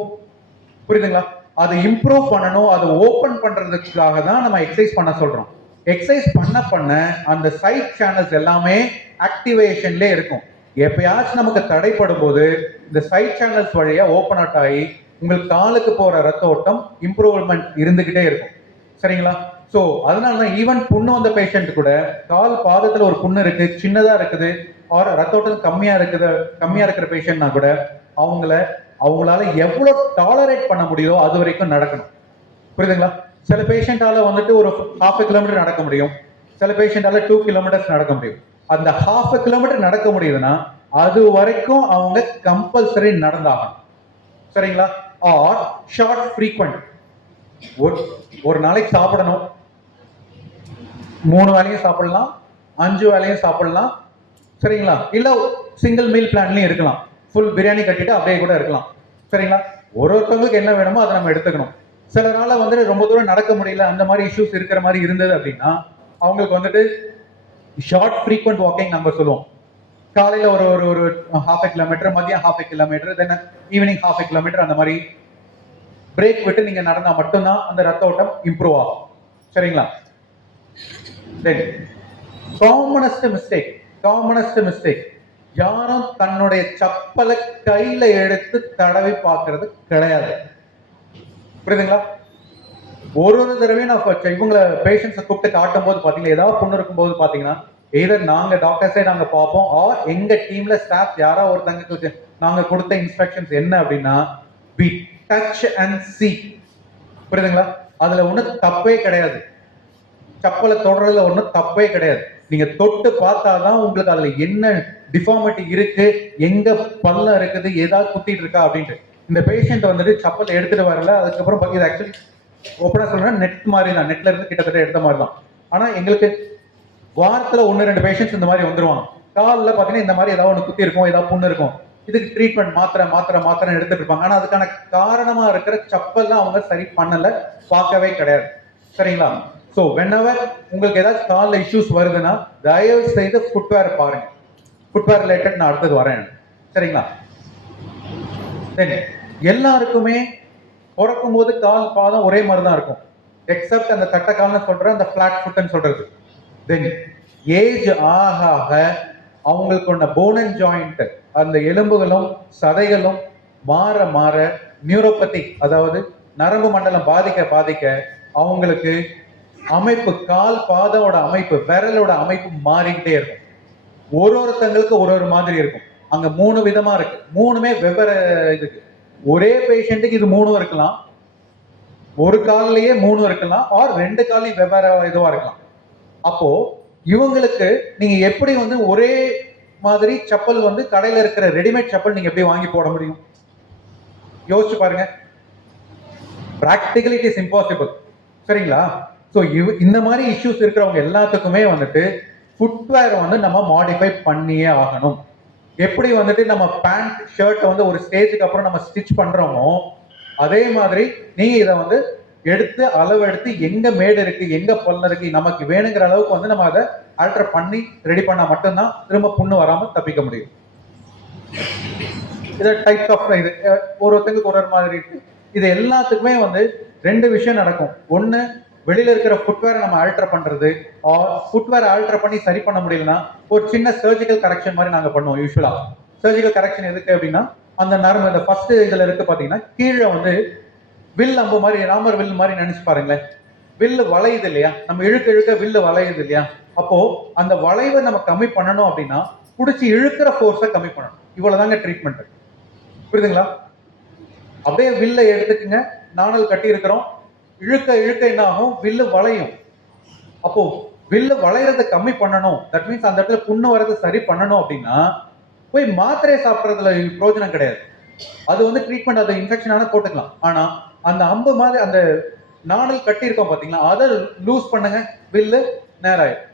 புரியுதுங்களா? அதை இம்ப்ரூவ் பண்ணணும், அதை ஓபன் பண்றதுக்காக தான் நம்ம எக்ஸசைஸ் பண்ண சொல்றோம். எக்ஸசைஸ் பண்ண அந்த சைட் சேனல்ஸ் எல்லாமே ஆக்டிவேஷன்ல இருக்கும். எப்பயாச்சும் நமக்கு தடைப்படும் போது இந்த சைட் சேனல்ஸ் வழியா ஓபன் அவுட் ஆகி உங்களுக்கு காலுக்கு போற ரத்த ஓட்டம் இம்ப்ரூவ்மெண்ட் இருந்துகிட்டே இருக்கும். சரிங்களா? ஸோ அதனால தான் ஈவன் புண்ணு வந்த பேஷண்ட் கூட கால் பாதத்துல ஒரு புண்ணு இருக்கு, சின்னதா இருக்குது, ஆர் ரத்த ஓட்டம் கம்மியா இருக்கிற பேஷண்ட்னா கூட அவங்களால எவ்வளவு டாலரேட் பண்ண முடியுதோ அது வரைக்கும் நடக்கணும். புரியுதுங்களா? சில பேஷண்டால வந்துட்டு ஒரு 1/2 கிலோமீட்டர் நடக்க முடியும், சில பேஷண்டால 2 கிலோமீட்டர்ஸ் நடக்க முடியும். அந்த 1/2 கிலோமீட்டர் நடக்க முடியுதுன்னா அது வரைக்கும் அவங்க கம்பல்சரி நடந்தாகணும். சரிங்களா? ஆர் ஷார்ட் ஃப்ரீக்வெண்ட், ஒரு நாளைக்கு சாப்பிடணும், 3 வேளையும் சாப்பிடலாம், 5 வேளையும் சாப்பிடலாம். சரிங்களா? இல்ல சிங்கிள் மீல் பிளான்லயும் இருக்கலாம், ஃபுல் பிரியாணி கட்டிட்டு அப்படியே கூட இருக்கலாம். சரிங்களா? ஒருத்தவங்களுக்கு என்ன வேணுமோ அதை நம்ம எடுத்துக்கணும். சிலரால வந்துட்டு ரொம்ப தூரம் நடக்க முடியல, அந்த மாதிரி இஷ்யூஸ் இருக்கிற மாதிரி இருந்தது அப்படின்னா அவங்களுக்கு வந்துட்டு ஷார்ட் ஃப்ரீக்வெண்ட் வாக்கிங் நம்ம சொல்லுவோம். காலையில ஒரு 1/2 கிலோமீட்டர், மதியம் 1/2 கிலோமீட்டர், தென் ஈவினிங் 1/2 கிலோமீட்டர், அந்த மாதிரி பிரேக் விட்டு நீங்க நடந்தா மட்டும்தான் அந்த ரத்த ஓட்டம் இம்ப்ரூவ் ஆகும். சரிங்களா? தென் காமனஸ்ட் மிஸ்டேக், யாரும் தன்னுடைய செப்பலை கையில எடுத்து தடவி பார்க்கறது கிடையாது. புரியுதுங்களா? ஒரு தடவையும் நான் இவங்களை பேஷண்ட்ஸை கூப்பிட்டு காட்டும் போது பாத்தீங்கன்னா, ஏதாவது புண்ணு இருக்கும் போது பாத்தீங்கன்னா, எதர் நாங்க டாக்டர்ஸே நாங்க பார்ப்போம், ஆர் எங்க டீம்ல ஸ்டாஃப் யாரோ ஒருத்தங்களுக்கு நாங்க கொடுத்த இன்ஸ்ட்ரக்ஷன்ஸ் என்ன அப்படின்னா, பி டச் அண்ட் சீ. புரியுதுங்களா? அதுல ஒண்ணு தப்பே கிடையாது, செப்பலை தொடறதுல ஒன்றும் தப்பே கிடையாது. நீங்க தொட்டு பார்த்தாதான் உங்களுக்கு அதுல என்ன டிஃபார்மிட்டி இருக்கு, எங்க பல்லம் இருக்குது, ஏதாவது குத்திட்டு இருக்கா அப்படின்ட்டு. இந்த பேஷண்ட் வந்துட்டு செப்பல் எடுத்துட்டு வரல, அதுக்கப்புறம் இது ஆக்சுவலி ஓப்பனா சொல்றேன், நெட் மாதிரி தான், நெட்ல இருந்து கிட்டத்தட்ட எடுத்த மாதிரி தான். ஆனா எங்களுக்கு வாரத்துல 1-2 பேஷண்ட்ஸ் இந்த மாதிரி வந்துருவாங்க. காலில் பார்த்தீங்கன்னா இந்த மாதிரி ஏதாவது ஒன்று குத்தி இருக்கும், ஏதாவது புண்ணு இருக்கும். இதுக்கு ட்ரீட்மெண்ட் மாத்திரை எடுத்துட்டு இருப்பாங்க. ஆனா அதுக்கான காரணமா இருக்கிற செப்பல்லாம் அவங்க சரி பண்ணல, பார்க்கவே கிடையாது. சரிங்களா? ஸோ whenever உங்களுக்கு ஏதாச்சும் காலில் இஷ்யூஸ் வருதுன்னா தயவு செய்து ஃபுட்வேர் பாருங்க. ஃபுட்வேர் ரிலேட்டட் நான் அடுத்தது வரேன். சரிங்களா? தென் எல்லாருக்குமே பிறக்கும் போது கால் பாதம் ஒரே மாதிரி தான் இருக்கும், எக்ஸப்ட் அந்த தட்டக்கால்னு சொல்ற அந்த பிளாட் ஃபுட்னு சொல்றது. தென் ஏஜ் ஆக ஆக அவங்களுக்கு போன் அண்ட் ஜாயிண்ட், அந்த எலும்புகளும் சதைகளும் மாற மாற நியூரோபதிக், அதாவது நரம்பு மண்டலம் பாதிக்க அவங்களுக்கு அமைப்பு, கால் பாதோட அமைப்பு, விரலோட அமைப்பு மாறிக்கிட்டே இருக்கும். ஒருத்தங்களுக்கு ஒரு மாதிரி இருக்கும். அங்க 3 விதமா இருக்கு, 3மே வெவ்வேறு இதுக்கு. ஒரே பேஷண்ட்டுக்கு இது 3 இருக்கலாம், ஒரு கால்லயே 3 இருக்கலாம், ஆர் 2 காலையும் வெவ்வேறு இதுவா இருக்கலாம். அப்போ இவங்களுக்கு நீங்க எப்படி ஒரே மாதிரி செப்பல் கடையில இருக்கிற ரெடிமேட் செப்பல் நீங்க எப்படி வாங்கி போட முடியும்? யோசிச்சு பாருங்க. Practically it is impossible. சரிங்களா? ஸோ இந்த மாதிரி இஷ்யூஸ் இருக்கிறவங்க எல்லாத்துக்குமே ஃபுட்வேர் நம்ம மாடிஃபை பண்ணியே ஆகணும். எப்படி நம்ம பேண்ட் ஷர்ட் ஒரு ஸ்டேஜுக்கு அப்புறம் நம்ம ஸ்டிச் பண்றோமோ அதே மாதிரி நீங்க இதை எடுத்து அளவு எடுத்து எங்க மேடு இருக்கு, எங்க பல்ல இருக்கு, நமக்கு வேணுங்கிற அளவுக்கு நம்ம அதை ஆல்டர் பண்ணி ரெடி பண்ணா மட்டும்தான் திரும்ப புண்ணு வராம தப்பிக்க முடியும். இது டைப்ஸ் ஆஃப் இது ஒருத்தங்களுக்கு ஒரு மாதிரி இருக்கு. இது எல்லாத்துக்குமே 2 விஷயம் நடக்கும். ஒண்ணு, வெளியில இருக்கிற ஃபுட்வேரை நம்ம ஆல்டர் பண்றது, ஃபுட்வேர் ஆல்டர் பண்ணி சரி பண்ண முடியலன்னா ஒரு சின்ன சர்ஜிக்கல் கரெக்ஷன் மாதிரி நாங்க பண்ணுவோம். யூஸ்வலா சர்ஜிக்கல் கரெக்ஷன் எதுக்கு அப்படின்னா, அந்த நரம்பு இந்த ஃபர்ஸ்ட் இதுல இருக்கு பாத்தீங்கன்னா கீழே வில் அம்பு மாதிரி, ராமர் வில் மாதிரி நினைச்சு பாருங்களேன். வில்லு வளையுது இல்லையா, நம்ம இழுக்க வில்லு வளையுது இல்லையா, அப்போ அந்த வளைவை நம்ம கம்மி பண்ணணும் அப்படின்னா பிடிச்சி இழுக்கிற ஃபோர்ஸை கம்மி பண்ணணும். இவ்வளவுதாங்க ட்ரீட்மெண்ட். புரியுதுங்களா? அப்படியே வில்ல எடுத்துக்குங்க, நாணல் கட்டி இருக்கிறோம், இழுக்க என்ன ஆகும், வில்லு வளையும். அப்போ வில்லு வளையறதை கம்மி பண்ணணும், தட் மீன்ஸ் அந்த இடத்துல புண்ணு வரதை சரி பண்ணணும் அப்படின்னா போய் மாத்திரை சாப்பிட்றதுல பிரயோஜனம் கிடையாது. அது ட்ரீட்மெண்ட், அது இன்ஃபெக்ஷனான போட்டுக்கலாம். ஆனா அந்த அம்பு மாதிரி அந்த நாணல் கட்டி இருக்கோம் பாத்தீங்களா, அதை லூஸ் பண்ணுங்க, வில்லு நேராயிடும்.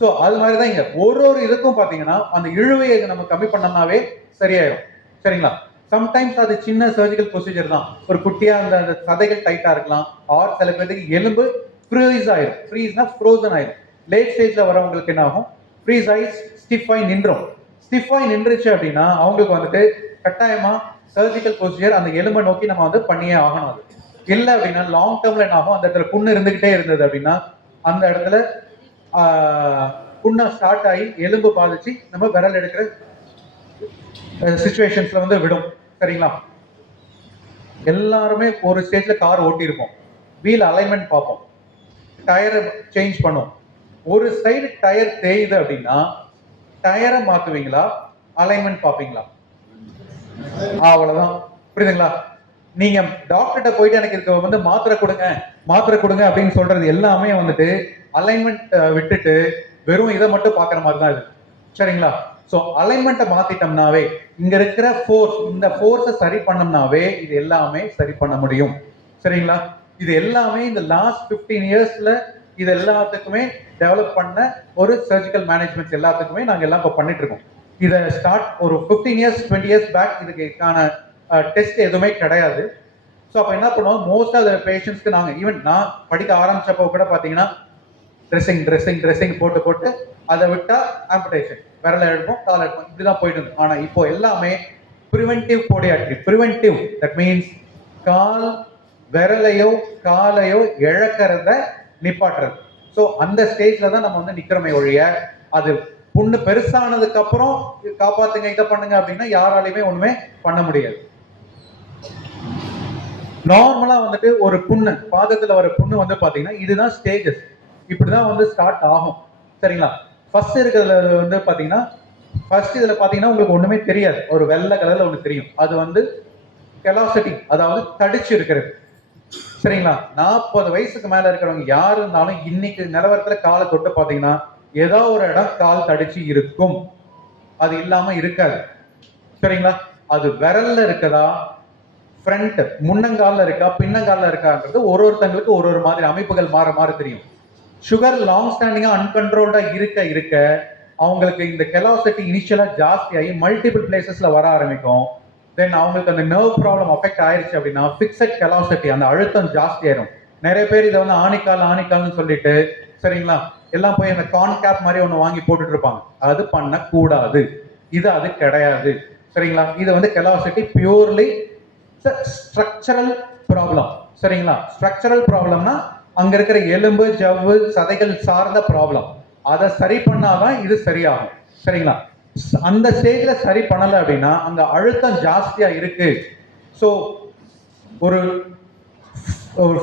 ஸோ அது மாதிரிதான் இங்க ஒரு இதுக்கும் பாத்தீங்கன்னா அந்த இழுவையை நம்ம கம்மி பண்ணோம்னாவே சரியாயிடும். சரிங்களா? சம்டைம்ஸ் அது சின்ன சர்ஜிக்கல் ப்ரொசீஜர் தான். ஒரு குட்டியா அந்த சதைகள் டைட்டா இருக்கலாம், ஆர் சில பேருக்கு எலும்பு ஃப்ரீஸ் ஆயிடும். ஃப்ரீஸ்னா ஃப்ரோசன் ஆயிடும். லேட் ஸ்டேஜ்ல வரவங்களுக்கு என்ன ஆகும், ஃப்ரீஸ் ஆகி ஸ்டிஃபாய் நின்றோம். ஸ்டிஃபாய் நின்றுச்சு அப்படின்னா அவங்களுக்கு கட்டாயமா சர்ஜிக்கல் ப்ரொசீஜர் அந்த எலும்பை நோக்கி நம்ம பண்ணியே ஆகணும். அது இல்லை அப்படின்னா லாங் டேர்ம்ல என்ன ஆகும், அந்த இடத்துல புண்ணு இருந்துகிட்டே இருந்தது அப்படின்னா அந்த இடத்துல புண்ணா ஸ்டார்ட் ஆகி எலும்பு பாதிச்சு நம்ம விரல் எடுக்கிற சிச்சுவேஷன்ஸ்ல விடும். சரிங்களா? எல்லாருமே ஒரு ஸ்டேஜ்ல கார் ஓட்டி இருப்போம், வீல் அலைன்மெண்ட் பார்ப்போம், டயரை சேஞ்ச் பண்ணும். ஒரு சைடு டயர் தேயுது அப்படின்னா டயரை மாத்துவீங்களா, அலைன்மெண்ட் பார்ப்பீங்களா? அவ்வளவுதான். புரியுதுங்களா? நீங்க டாக்டர்கிட்ட போயிட்டு எனக்கு இதுக்கு மாத்திரை கொடுங்க அப்படின்னு சொல்றது எல்லாமே அலைன்மெண்ட் விட்டுட்டு வெறும் இதை மட்டும் பாக்குற மாதிரி தான் இது. சரிங்களா? ஸோ அலைன்மெண்ட்டை மாத்திட்டோம்னாவே, இங்க இருக்கிற ஃபோர்ஸ், இந்த ஃபோர்ஸை சரி பண்ணோம்னாவே இது எல்லாமே சரி பண்ண முடியும். சரிங்களா? இது எல்லாமே இந்த லாஸ்ட் 15 இயர்ஸ்ல இது எல்லாத்துக்குமே டெவலப் பண்ண ஒரு சர்ஜிக்கல் மேனேஜ்மெண்ட் எல்லாத்துக்குமே நாங்க எல்லாம் இப்போ பண்ணிட்டு இருக்கோம். இதை ஸ்டார்ட் ஒரு 15 இயர்ஸ் 20 இயர்ஸ் பேக் இதுக்கான டெஸ்ட் எதுவுமே கிடையாது. ஸோ அப்போ என்ன பண்ணுவோம், மோஸ்ட் ஆஃப் த பேஷண்ட்ஸ்க்கு நாங்கள் ஈவன் நான் படிக்க ஆரம்பிச்சப்போ கூட பார்த்தீங்கன்னா ட்ரெஸ்ஸிங் போட்டு அதை விட்டா ஆம்புடேஷன், விரலை எடுப்போம், கால் எடுப்போம், இப்படிதான் போயிட்டு இருந்தோம். ஆனால் இப்போ எல்லாமே preventive podiatry. Preventive that means கால் விரலையோ காலையோ இழக்கிறத நிப்பாட்டுறது. ஸோ அந்த ஸ்டேஜ்ல தான் நம்ம நிக்கிறோமே ஒழிய, அது புண்ணு பெருசானதுக்கு அப்புறம் காப்பாத்துங்க இதை பண்ணுங்க அப்படின்னா யாராலையுமே ஒண்ணுமே பண்ண முடியாது. நார்மலா ஒரு புண்ணு, பாதத்துல வர புண்ணு பாத்தீங்கன்னா இதுதான் ஸ்டேஜஸ், இப்படிதான் ஸ்டார்ட் ஆகும். சரிங்களா? ஃபர்ஸ்ட் இருக்கிறதுல பாத்தீங்கன்னா, ஃபர்ஸ்ட் இதுல பாத்தீங்கன்னா உங்களுக்கு ஒண்ணுமே தெரியாது, ஒரு வெள்ளை கலர்ல ஒண்ணு தெரியும், அது கெலாசிட்டி, அதாவது தடிச்சு இருக்கிறது. சரிங்களா? 40 வயசுக்கு மேல இருக்கிறவங்க யாரு இருந்தாலும் இன்னைக்கு நிலவரத்துல காலை தொட்டு பாத்தீங்கன்னா ஏதோ ஒரு இடம் கால் தடிச்சு இருக்கும், அது இல்லாம இருக்காது. சரிங்களா? அது விரல்ல இருக்கதா, ஃப்ரண்ட் முன்னங்கால இருக்கா, பின்னங்கால இருக்கான்றது ஒருத்தங்களுக்கு ஒரு மாதிரி அமைப்புகள் மாற தெரியும். சுகர் லாங் ஸ்டாண்டிங்கா அன்கண்ட்ரோல்டா இருக்க அவங்களுக்கு இந்த கெலாசிட்டி இனிஷியலா ஜாஸ்தி ஆகி மல்டிபிள் பிளேசஸ்ல வர ஆரம்பிக்கும். தென் அவங்களுக்கு அந்த நர்வ் ப்ராப்ளம் அஃபெக்ட் ஆயிருச்சு அப்படின்னா ஃபிக்ஸட் கெலாசிட்டி, அந்த அழுத்தம் ஜாஸ்தி ஆயிரும். நிறைய பேர் இதை வந்து ஆணிக்கால்னு சொல்லிட்டு சரிங்களா எல்லாம் போய் அந்த கார்ன் கேப் மாதிரி ஒன்று வாங்கி போட்டுட்டு இருப்பாங்க. அது பண்ணக்கூடாது. இது அது கிடையாது. சரிங்களா, இது வந்து கெலாசிட்டி பியூர்லி ஸ்ட்ரக்சரல் ப்ராப்ளம். சரிங்களா, ஸ்ட்ரக்சரல் ப்ராப்ளம்னா அங்க இருக்கிற எலும்பு ஜவ்வு சதைகள் சார்ந்த ப்ராப்ளம். அதை சரி பண்ணாதான் இது சரியாகும். சரிங்களா, அந்த ஸ்டேஜ்ல சரி பண்ணல அப்படின்னா அங்க அழுத்தம் ஜாஸ்தியா இருக்கு. ஸோ ஒரு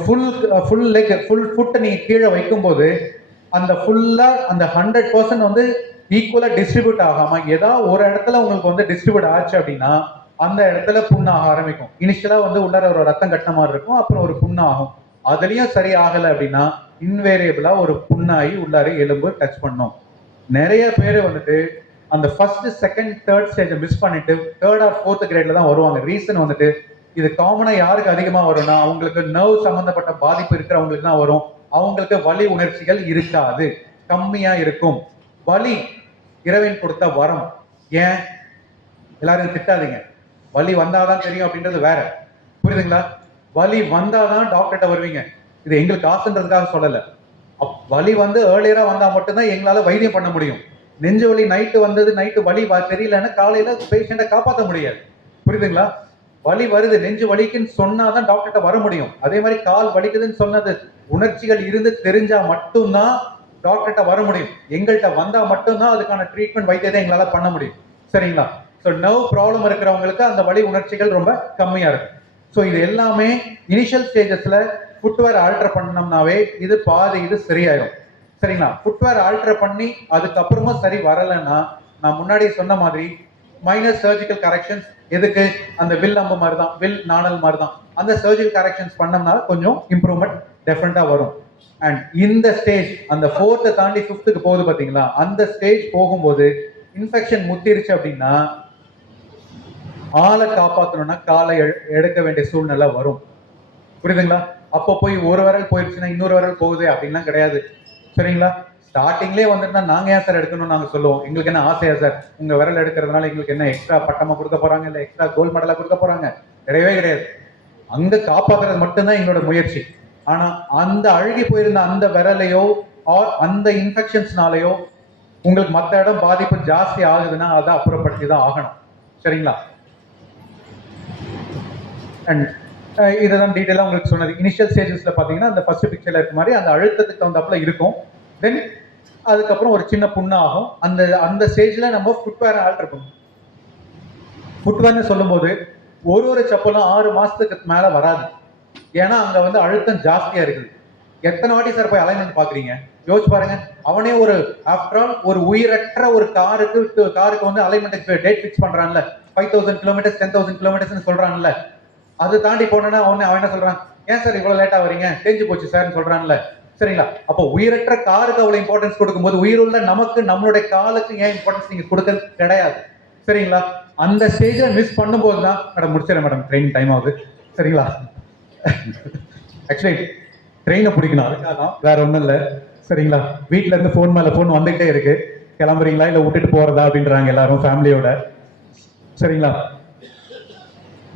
ஃபுல் லெக் ஃபுல் ஃபுட்டை நீங்க கீழே வைக்கும்போது அந்த ஃபுல்லா அந்த 100% வந்து ஈக்குவலா டிஸ்ட்ரிபியூட் ஆகாம ஏதாவது ஒரு இடத்துல உங்களுக்கு வந்து டிஸ்ட்ரிபியூட் ஆச்சு அப்படின்னா அந்த இடத்துல புண்ணாக ஆரம்பிக்கும். இனிஷியலா வந்து உள்ளார ஒரு ரத்தம் கட்டின மாதிரி இருக்கும், அப்புறம் ஒரு புண்ணாகும். அதுலயும் சரி ஆகலை அப்படின்னா இன்வேரியபிளா ஒரு புண்ணாகி உள்ளார எலும்பு டச் பண்ணும். நிறைய பேர் வந்துட்டு அந்த ஃபர்ஸ்ட் செகண்ட் தேர்ட் ஸ்டேஜை மிஸ் பண்ணிட்டு தேர்ட் ஆர் ஃபோர்த் கிரேட்ல தான் வருவாங்க. ரீசன் வந்துட்டு இது காமனா யாருக்கு அதிகமா வரும்னா அவங்களுக்கு நர்வ் சம்பந்தப்பட்ட பாதிப்பு இருக்கிறவங்களுக்கு தான் வரும். அவங்களுக்கு வலி உணர்ச்சிகள் இருக்காது, கம்மியா இருக்கும். வலி இறைவன் கொடுத்த வரம். ஏன் எல்லாரும் திட்டாதீங்க, வலி வந்தாதான் தெரியும் அப்படின்றது வேற, புரியுதுங்களா? வலி வந்தாதான் டாக்டர்கிட்ட வருவீங்க. இது எங்களுக்கு ஆசைன்றதுக்காக சொல்லல. வலி வந்து ஏர்லியரா வந்தா மட்டும்தான் எங்களால வைத்தியம் பண்ண முடியும். நெஞ்சு வலி நைட்டு வந்தது, நைட்டு வலி தெரியலன்னா காலையில பேஷண்ட்டை காப்பாற்ற முடியாது, புரியுதுங்களா? வலி வருது, நெஞ்சு வலிக்குன்னு சொன்னாதான் டாக்டர்கிட்ட வர முடியும். அதே மாதிரி கால் வலிக்குதுன்னு சொன்னது உணர்ச்சிகள் இருந்து தெரிஞ்சா மட்டும்தான் டாக்டர்கிட்ட வர முடியும். எங்கள்கிட்ட வந்தா மட்டும்தான் அதுக்கான ட்ரீட்மெண்ட் வைத்தியத்தை எங்களால பண்ண முடியும். சரிங்களா? ஸோ நர்வ் ப்ராப்ளம் இருக்கிறவங்களுக்கு அந்த வலி உணர்ச்சிகள் ரொம்ப கம்மியா இருக்கும். ஸோ இது எல்லாமே இனிஷியல் ஸ்டேஜஸ்ல ஃபுட்வேர் ஆல்டர் பண்ணோம்னாவே இது பாதி இது சரியாயிடும். சரிங்களா, ஃபுட்வேர் ஆல்டர் பண்ணி அதுக்கப்புறமா சரி வரலைன்னா நான் முன்னாடி சொன்ன மாதிரி மைனர் சர்ஜிக்கல் கரெக்ஷன்ஸ். எதுக்கு? அந்த வில் அம்பு மாதிரி தான், வில் நாணல் மாதிரி தான். அந்த சர்ஜிக்கல் கரெக்ஷன்ஸ் பண்ணோம்னா கொஞ்சம் இம்ப்ரூவ்மெண்ட் டெஃபினட்டா வரும். அண்ட் இந்த ஸ்டேஜ் அந்த 4th தாண்டி 5th போகுது பாத்தீங்களா, அந்த ஸ்டேஜ் போகும்போது இன்ஃபெக்ஷன் முத்திருச்சு அப்படின்னா ஆளை காப்பாற்றணும்னா காலை எடுக்க வேண்டிய சூழ்நிலை வரும், புரியுதுங்களா? அப்போ போய் ஒரு விரல் போயிடுச்சுன்னா இன்னொரு விரல் போகுது அப்படின்லாம் கிடையாது. சரிங்களா, ஸ்டார்டிங்லேயே வந்துட்டுனா நாங்க ஏன் சார் எடுக்கணும்னு நாங்க சொல்லுவோம். எங்களுக்கு என்ன ஆசையா சார் உங்க விரல் எடுக்கிறதுனால எங்களுக்கு என்ன எக்ஸ்ட்ரா பட்டமா கொடுக்க போறாங்க, இல்லை எக்ஸ்ட்ரா கோல்ட் மெடலா கொடுக்க போறாங்க? கிடையவே கிடையாது. அங்க காப்பாத்துறது மட்டும்தான் எங்களோட முயற்சி. ஆனா அந்த அழுகி போயிருந்த அந்த விரலையோ அந்த இன்ஃபெக்ஷன்ஸ்னாலேயோ உங்களுக்கு மற்ற இடம் பாதிப்பு ஜாஸ்தி ஆகுதுன்னா அதை அப்புறப்படுத்தி தான் ஆகணும். சரிங்களா, அண்ட் இதுதான் டீட்டெயிலாக உங்களுக்கு சொன்னது. இனிஷியல் ஸ்டேஜஸ்ல பார்த்தீங்கன்னா அந்த ஃபர்ஸ்ட் பிக்சர்ல இருக்க மாதிரி அந்த அழுத்தத்துக்கு தகுந்தாப்புல இருக்கும். தென் அதுக்கப்புறம் ஒரு சின்ன புண்ணு ஆகும். அந்த ஸ்டேஜ்ல நம்ம ஃபுட்வேர் ஆல்டர் பண்ணும். ஃபுட்வேர்னு சொல்லும்போது ஒரு செப்பலும் 6 மாசத்துக்கு மேல வராது. ஏன்னா அங்க வந்து அழுத்தம் ஜாஸ்தியா இருக்குது. எத்தனை வாட்டி சார் போய் அலைன்மெண்ட் பாக்குறீங்க? யோசிச்சு பாருங்க. அவனே ஒரு ஆஃப்டர் ஆல் ஒரு உயிரற்ற ஒரு காருக்கு வந்து அலைன்மெண்ட் டேட் ஃபிக்ஸ் பண்றான்ல, 5000 கிலோமீட்டர்ஸ் 10,000 கிலோமீட்டர்ஸ் சொல்றான்ல. அதை தாண்டி போனோன்னா அவன் என்ன சொல்றான்? ஏன் சார் இவ்வளவு லேட்டா வரீங்க, தெரிஞ்சு போச்சு சார்ன்னு சொல்றான்ல. சரிங்களா, அப்போ உயிரற்ற காருக்கு அவ்வளவு இம்பார்ட்டன்ஸ் கொடுக்கும்போது உயிருள்ள நமக்கு நம்மளுடைய காலுக்கு ஏன் இம்பார்ட்டன்ஸ் நீங்க கொடுக்கறது கிடையாது. சரிங்களா, அந்த ஸ்டேஜை மிஸ் பண்ணும்போது தான் மேடம் முடிச்சிடறேன் மேடம், ட்ரெயின் டைம் ஆகுது. சரிங்களா, ஆக்சுவலி ட்ரெயினை பிடிக்கணும், அதுக்காக தான், வேற ஒன்றும் இல்லை. சரிங்களா, வீட்டில இருந்து ஃபோன் மேல ஃபோன் வந்துகிட்டே இருக்கு, கிளம்புறீங்களா இல்லை விட்டுட்டு போறதா அப்படின்றாங்க எல்லாரும் ஃபேமிலியோட. சரிங்களா,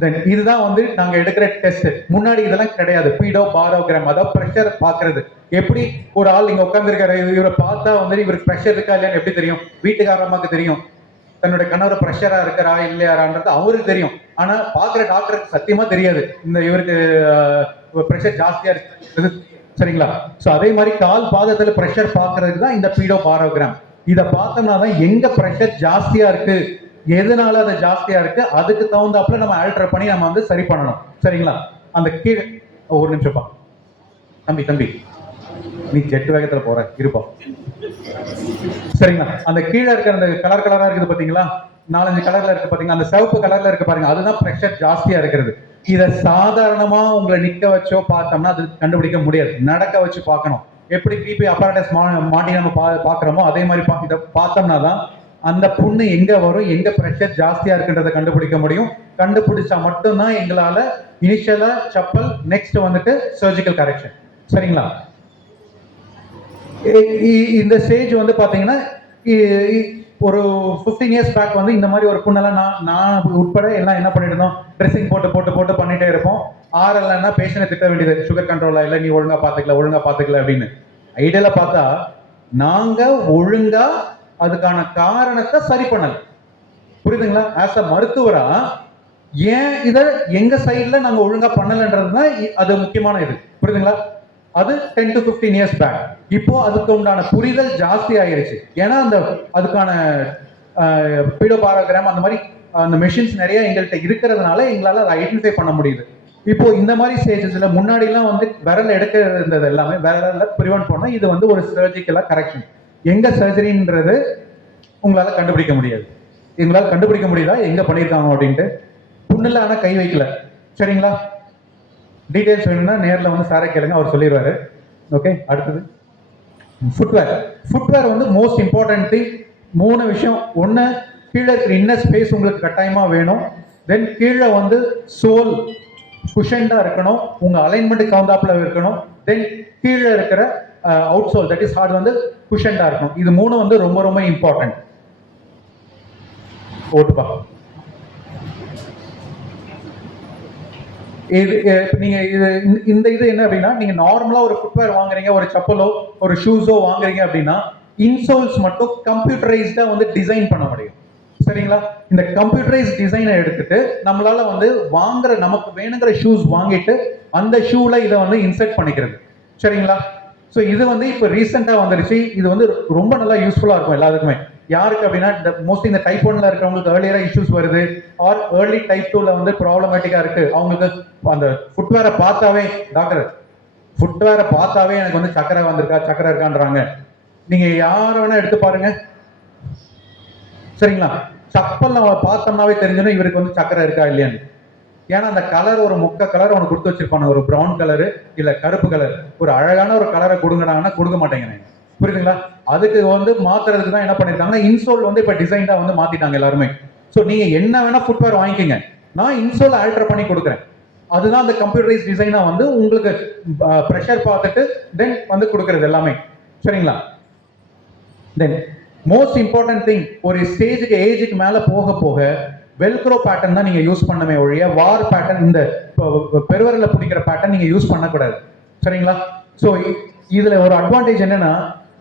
தென் இதுதான் வந்து நாங்க எடுக்கிற டெஸ்ட். முன்னாடி இதெல்லாம் கிடையாது. பீடோ பாரோகிராம், அதாவது பிரஷர் பாக்குறது. எப்படி ஒரு ஆள் இங்க உட்கார்ந்துருக்காரு, இவரை பார்த்தா வந்து இவருக்கு பிரஷர் இருக்கா இல்லையான்னு எப்படி தெரியும்? வீட்டுக்காரமாக்கு தெரியும். தன்னுடைய கணவர் பிரஷரா இருக்கிறா இல்லையாரான்றது அவருக்கு தெரியும். ஆனா பாக்குற டாக்டருக்கு சத்தியமா தெரியாது இந்த இவருக்கு பிரஷர் ஜாஸ்தியா இருக்கு. சரிங்களா, சோ அதே மாதிரி கால் பாதத்துல பிரஷர் பாக்குறதுக்கு தான் இந்த பீடோ பாரோகிராம். இதை பார்த்தோம்னா தான் எங்க பிரஷர் ஜாஸ்தியா இருக்கு, எதனால அது ஜாஸ்தியா இருக்கு, அதுக்கு தகுந்தாப்புல நம்ம ஆல்டர் பண்ணி நம்ம வந்து சரி பண்ணணும். சரிங்களா, அந்த கீழே ஒரு நிமிஷம்ப்பா, தம்பி நீ ஜெட் வேகத்துல போற இருப்பா. சரிங்களா, அந்த கீழே இருக்கிற அந்த கலரா இருக்குது பாத்தீங்களா, 4-5 கலர்ல இருக்கு பாத்தீங்களா, அந்த சிவப்பு கலர்ல இருக்கு பாருங்க, அதுதான் பிரஷர் ஜாஸ்தியா இருக்கிறது. இதை சாதாரணமா உங்களை நிக்க வச்சோ பார்த்தோம்னா அது கண்டுபிடிக்க முடியாது. நடக்க வச்சு பார்க்கணும். எப்படி பிபி அப்பராட்டஸ் மாட்டி நம்ம பாக்குறோமோ அதே மாதிரி இதை பார்த்தோம்னா தான் அந்த புண்ணு எங்க வரும், எங்க பிரஷர் ஜாஸ்தியா இருக்குன்றதை கண்டுபிடிக்க முடியும். கண்டுபிடிச்சா மட்டும்தான் எங்களால இனிஷியலா செப்பல், நெக்ஸ்ட் வந்துட்டு சர்ஜிக்கல் கரெக்ஷன். சரிங்களா, இந்த ஸ்டேஜ் வந்து பாத்தீங்கன்னா ஒரு 15 இயர்ஸ் பேக் வந்து இந்த மாதிரி ஒரு புண்ணெல்லாம் நான் உட்பட எல்லாம் என்ன பண்ணிட்டு இருந்தோம், ட்ரெஸ்ஸிங் போட்டு பண்ணிட்டே இருப்போம். ஆறலைன்னா பேஷண்ட்டை திட்ட வேண்டியது, சுகர் கண்ட்ரோலா இல்லை, நீ ஒழுங்கா பாத்துக்கல அப்படின்னு. ஐடியால பார்த்தா நாங்க ஒழுங்கா அதுக்கான காரணத்தை சரி பண்ணல. புரியுதுங்களா? ஆஸ் அ மருத்துவரா ஏன் இதை எங்க சைட்ல நாங்க ஒழுங்கா பண்ணலன்றதுதான் அது முக்கியமான இது. புரியுதுங்களா? அது 10 to 15 இயர்ஸ் பேக். இப்போ அதுக்கு உண்டான புரிதல் ஜாஸ்தி ஆயிருச்சு. ஏன்னா அதுக்கான பீடோபாரோகிராம் அந்த மாதிரி அந்த மெஷின்ஸ் நிறைய எங்கள்கிட்ட இருக்கிறதுனால எங்களால அதை ஐடென்டிஃபை பண்ண முடியுது. இப்போ இந்த மாதிரி ஸ்டேஜஸ்ல முன்னாடிலாம் வந்து விரல் எடுக்க இருந்தது எல்லாமே விரல ப்ரிவென்ட் பண்ணா இது வந்து ஒரு சர்ஜிக்கலா கரெக்ஷன். எங்க சர்ஜரின்றது உங்களால கண்டுபிடிக்க முடியாது. எங்களால் கண்டுபிடிக்க முடியுதா எங்க பண்ணியிருக்காங்க அப்படின்ட்டு? புண்ணுல ஆனா கை வைக்கல. சரிங்களா? டீடைல்ஸ் வேணும்னா நேரில் வந்து சாரை கேளுங்க, அவர் சொல்லிடுவாரு. ஓகே, அடுத்தது ஃபுட்வேர் வந்து மோஸ்ட் இம்பார்ட்டன்ட் திங். 3 விஷயம். ஒன்று, கீழே இருக்கிற இன்னர் ஸ்பேஸ் உங்களுக்கு கட்டாயமா வேணும். தென் கீழே வந்து சோல் குஷன்டா இருக்கணும், உங்க அலைன்மெண்ட் கவுந்தாப்புல இருக்கணும். தென் கீழே இருக்கிற outsole that is hard வந்து குஷன்டா இருக்கணும். இது 3 வந்து ரொம்ப ரொம்ப இம்பார்ட்டன்ட். ஓட்டுப்பா. நீங்க இந்த இது என்ன அப்படின்னா, நீங்க நார்மலா ஒரு ஃபுட்வேர் வாங்குறீங்க, ஒரு செப்பலோ ஒரு ஷூஸோ வாங்குறீங்க அப்படின்னா இன்சோல்ஸ் மட்டும் கம்ப்யூட்டரைஸ்டா வந்து டிசைன் பண்ண முடியும். சரிங்களா? இந்த கம்ப்யூட்டரைஸ் டிசைனை எடுத்துட்டு நம்மளால வந்து வாங்குற நமக்கு வேணுங்கிற ஷூஸ் வாங்கிட்டு அந்த ஷூல இதை வந்து இன்செர்ட் பண்ணிக்கிறது. சரிங்களா? ஸோ இது வந்து இப்போ ரீசெண்டா வந்துருச்சு. இது வந்து ரொம்ப நல்லா யூஸ்ஃபுல்லா இருக்கும் எல்லாருக்குமே. யாருக்கு அப்படின்னா மோஸ்ட்லி இந்த டைப் 1ல இருக்கிறவங்களுக்கு ஏர்லியரா இஷ்யூஸ் வருது, ஆர் ஏர்லி டைப் 2ல வந்து ப்ராப்ளமேட்டிக்கா இருக்கு. அவங்களுக்கு அந்த ஃபுட்வேரை பார்த்தாவே டாக்டர் ஃபுட்வேரை பார்த்தாவே எனக்கு வந்து சக்கரை வந்திருக்கா சக்கரை இருக்கான்றாங்க. நீங்க யார வேணா எடுத்து பாருங்க. சரிங்களா? சப்பல்ல பார்த்தோம்னாவே தெரிஞ்சிடும் இவருக்கு வந்து சக்கரை இருக்கா இல்லையான்னு. ஏன்னா அந்த கலர் ஒரு மொக்க கலர் ஒன்று கொடுத்து வச்சிருப்பாங்க, ஒரு ப்ரௌன் கலரு இல்ல கருப்பு கலர். ஒரு அழகான ஒரு கலரை கொடுங்கடாங்கன்னா கொடுக்க மாட்டேங்கிறாங்க. புரியுதுங்களா? அதுக்கு வந்து மாத்துறதுக்கு தான் என்ன பண்ணிருக்காங்கன்னா இன்சோல் வந்து இப்ப டிசைன்டா வந்து மாத்திட்டாங்க எல்லாருமே. ஸோ நீங்க என்ன வேணா ஃபுட்வேர் வாங்கிக்கோங்க, நான் இன்சோல் ஆல்டர் பண்ணி கொடுக்குறேன். அதுதான் அந்த கம்ப்யூட்டரைஸ் டிசைனா வந்து உங்களுக்கு ப்ரெஷர் பார்த்துட்டு தென் வந்து கொடுக்கறது எல்லாமே. சரிங்களா? தென் மோஸ்ட் இம்பார்ட்டன்ட் திங், ஒரு ஸ்டேஜுக்கு ஏஜுக்கு மேல போக போக வெல்க்ரோ பேட்டர்ன் தான் நீங்க யூஸ் பண்ணவே ஒழிய வார் பேட்டர்ன் இந்த பெருவரில் பிடிக்கிற பேட்டர்ன் நீங்க யூஸ் பண்ணக்கூடாது. சரிங்களா? ஸோ இதுல ஒரு அட்வான்டேஜ் என்னன்னா,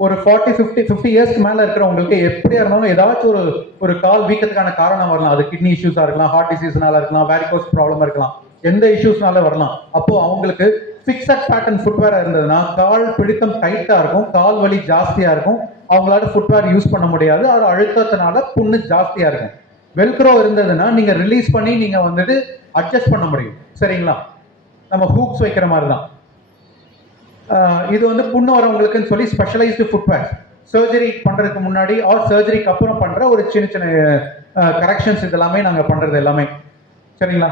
ஒரு 40-50 இயர்ஸ்க்கு மேல இருக்கிறவங்களுக்கு எப்படியா இருந்தாலும் ஏதாச்சும் ஒரு கால் வீக்கத்துக்கான காரணம் வரலாம். அது கிட்னி இஷ்யூஸா இருக்கலாம், ஹார்ட் டிசீஸ்னால இருக்கலாம், வேரிகோஸ் ப்ராப்ளமா இருக்கலாம், எந்த இஷ்யூஸ்னால வரலாம். அப்போ அவங்களுக்கு ஃபிக்ஸட் பேட்டர்ன் ஃபுட்வேர் இருந்ததுன்னா கால் பிடித்தம் டைட்டா இருக்கும், கால் வலி ஜாஸ்தியா இருக்கும், அவங்களால ஃபுட்வேர் யூஸ் பண்ண முடியாது, அது அழுத்தத்தினால புண்ணு ஜாஸ்தியா இருக்கும். வெல்க்ரோ இருந்ததுன்னா நீங்க ரிலீஸ் பண்ணி நீங்க வந்துட்டு அட்ஜஸ்ட் பண்ண முடியும். சரிங்களா? நம்ம ஹூக்ஸ் வைக்கிற மாதிரி தான். இது வந்து புண்ணு வரவங்களுக்குன்னு சொல்லி ஸ்பெஷலைஸ்டு ஃபுட்வேர் சர்ஜரி பண்றதுக்கு முன்னாடி ஆர் சர்ஜரிக்கு அப்புறம் பண்ற ஒரு சின்ன சின்ன கரெக்ஷன்ஸ் இதெல்லாமே நாங்க பண்றது எல்லாமே. சரிங்களா?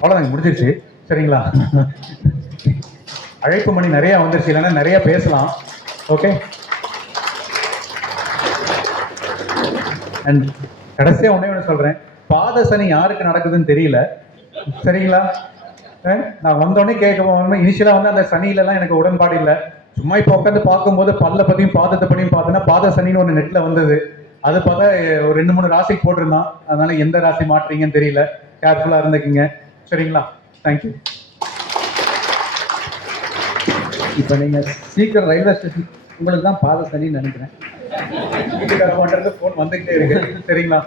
அவ்வளோதாங்க, முடிஞ்சிருச்சு. சரிங்களா? அழைப்பு மணி நிறைய வந்துருச்சு, இல்லைன்னா நிறைய பேசலாம். ஓகே. அண்ட் கடைசியா ஒண்ணு சொல்றேன், பாத சனி யாருக்கு நடக்குதுன்னு தெரியல. சரிங்களா? நான் வந்தோடனே கேட்க இனிஷியலா வந்து அந்த சனியில எல்லாம் எனக்கு உடன்பாடு இல்லை. சும்மா இப்போ உட்காந்து பார்க்கும்போது பல்ல பத்தியும் பாதத்தை பத்தியும் பார்த்தோன்னா பாத சனின்னு ஒன்று நெட்ல வந்தது. அது பார்த்தா ஒரு 2-3 ராசிக்கு போட்டிருந்தான். அதனால எந்த ராசி மாற்றீங்கன்னு தெரியல, கேர்ஃபுல்லா இருந்துக்குங்க. சரிங்களா? தேங்க்யூ. இப்போ நீங்க சீக்கிரம் ரயில்வே ஸ்டேஷன் உங்களுக்கு தான் பாத சனின்னு நினைக்கிறேன். வீட்டுக்கார மாட்டேறது ஃபோன் வந்துகிட்டே இருக்கு. சரிங்களா?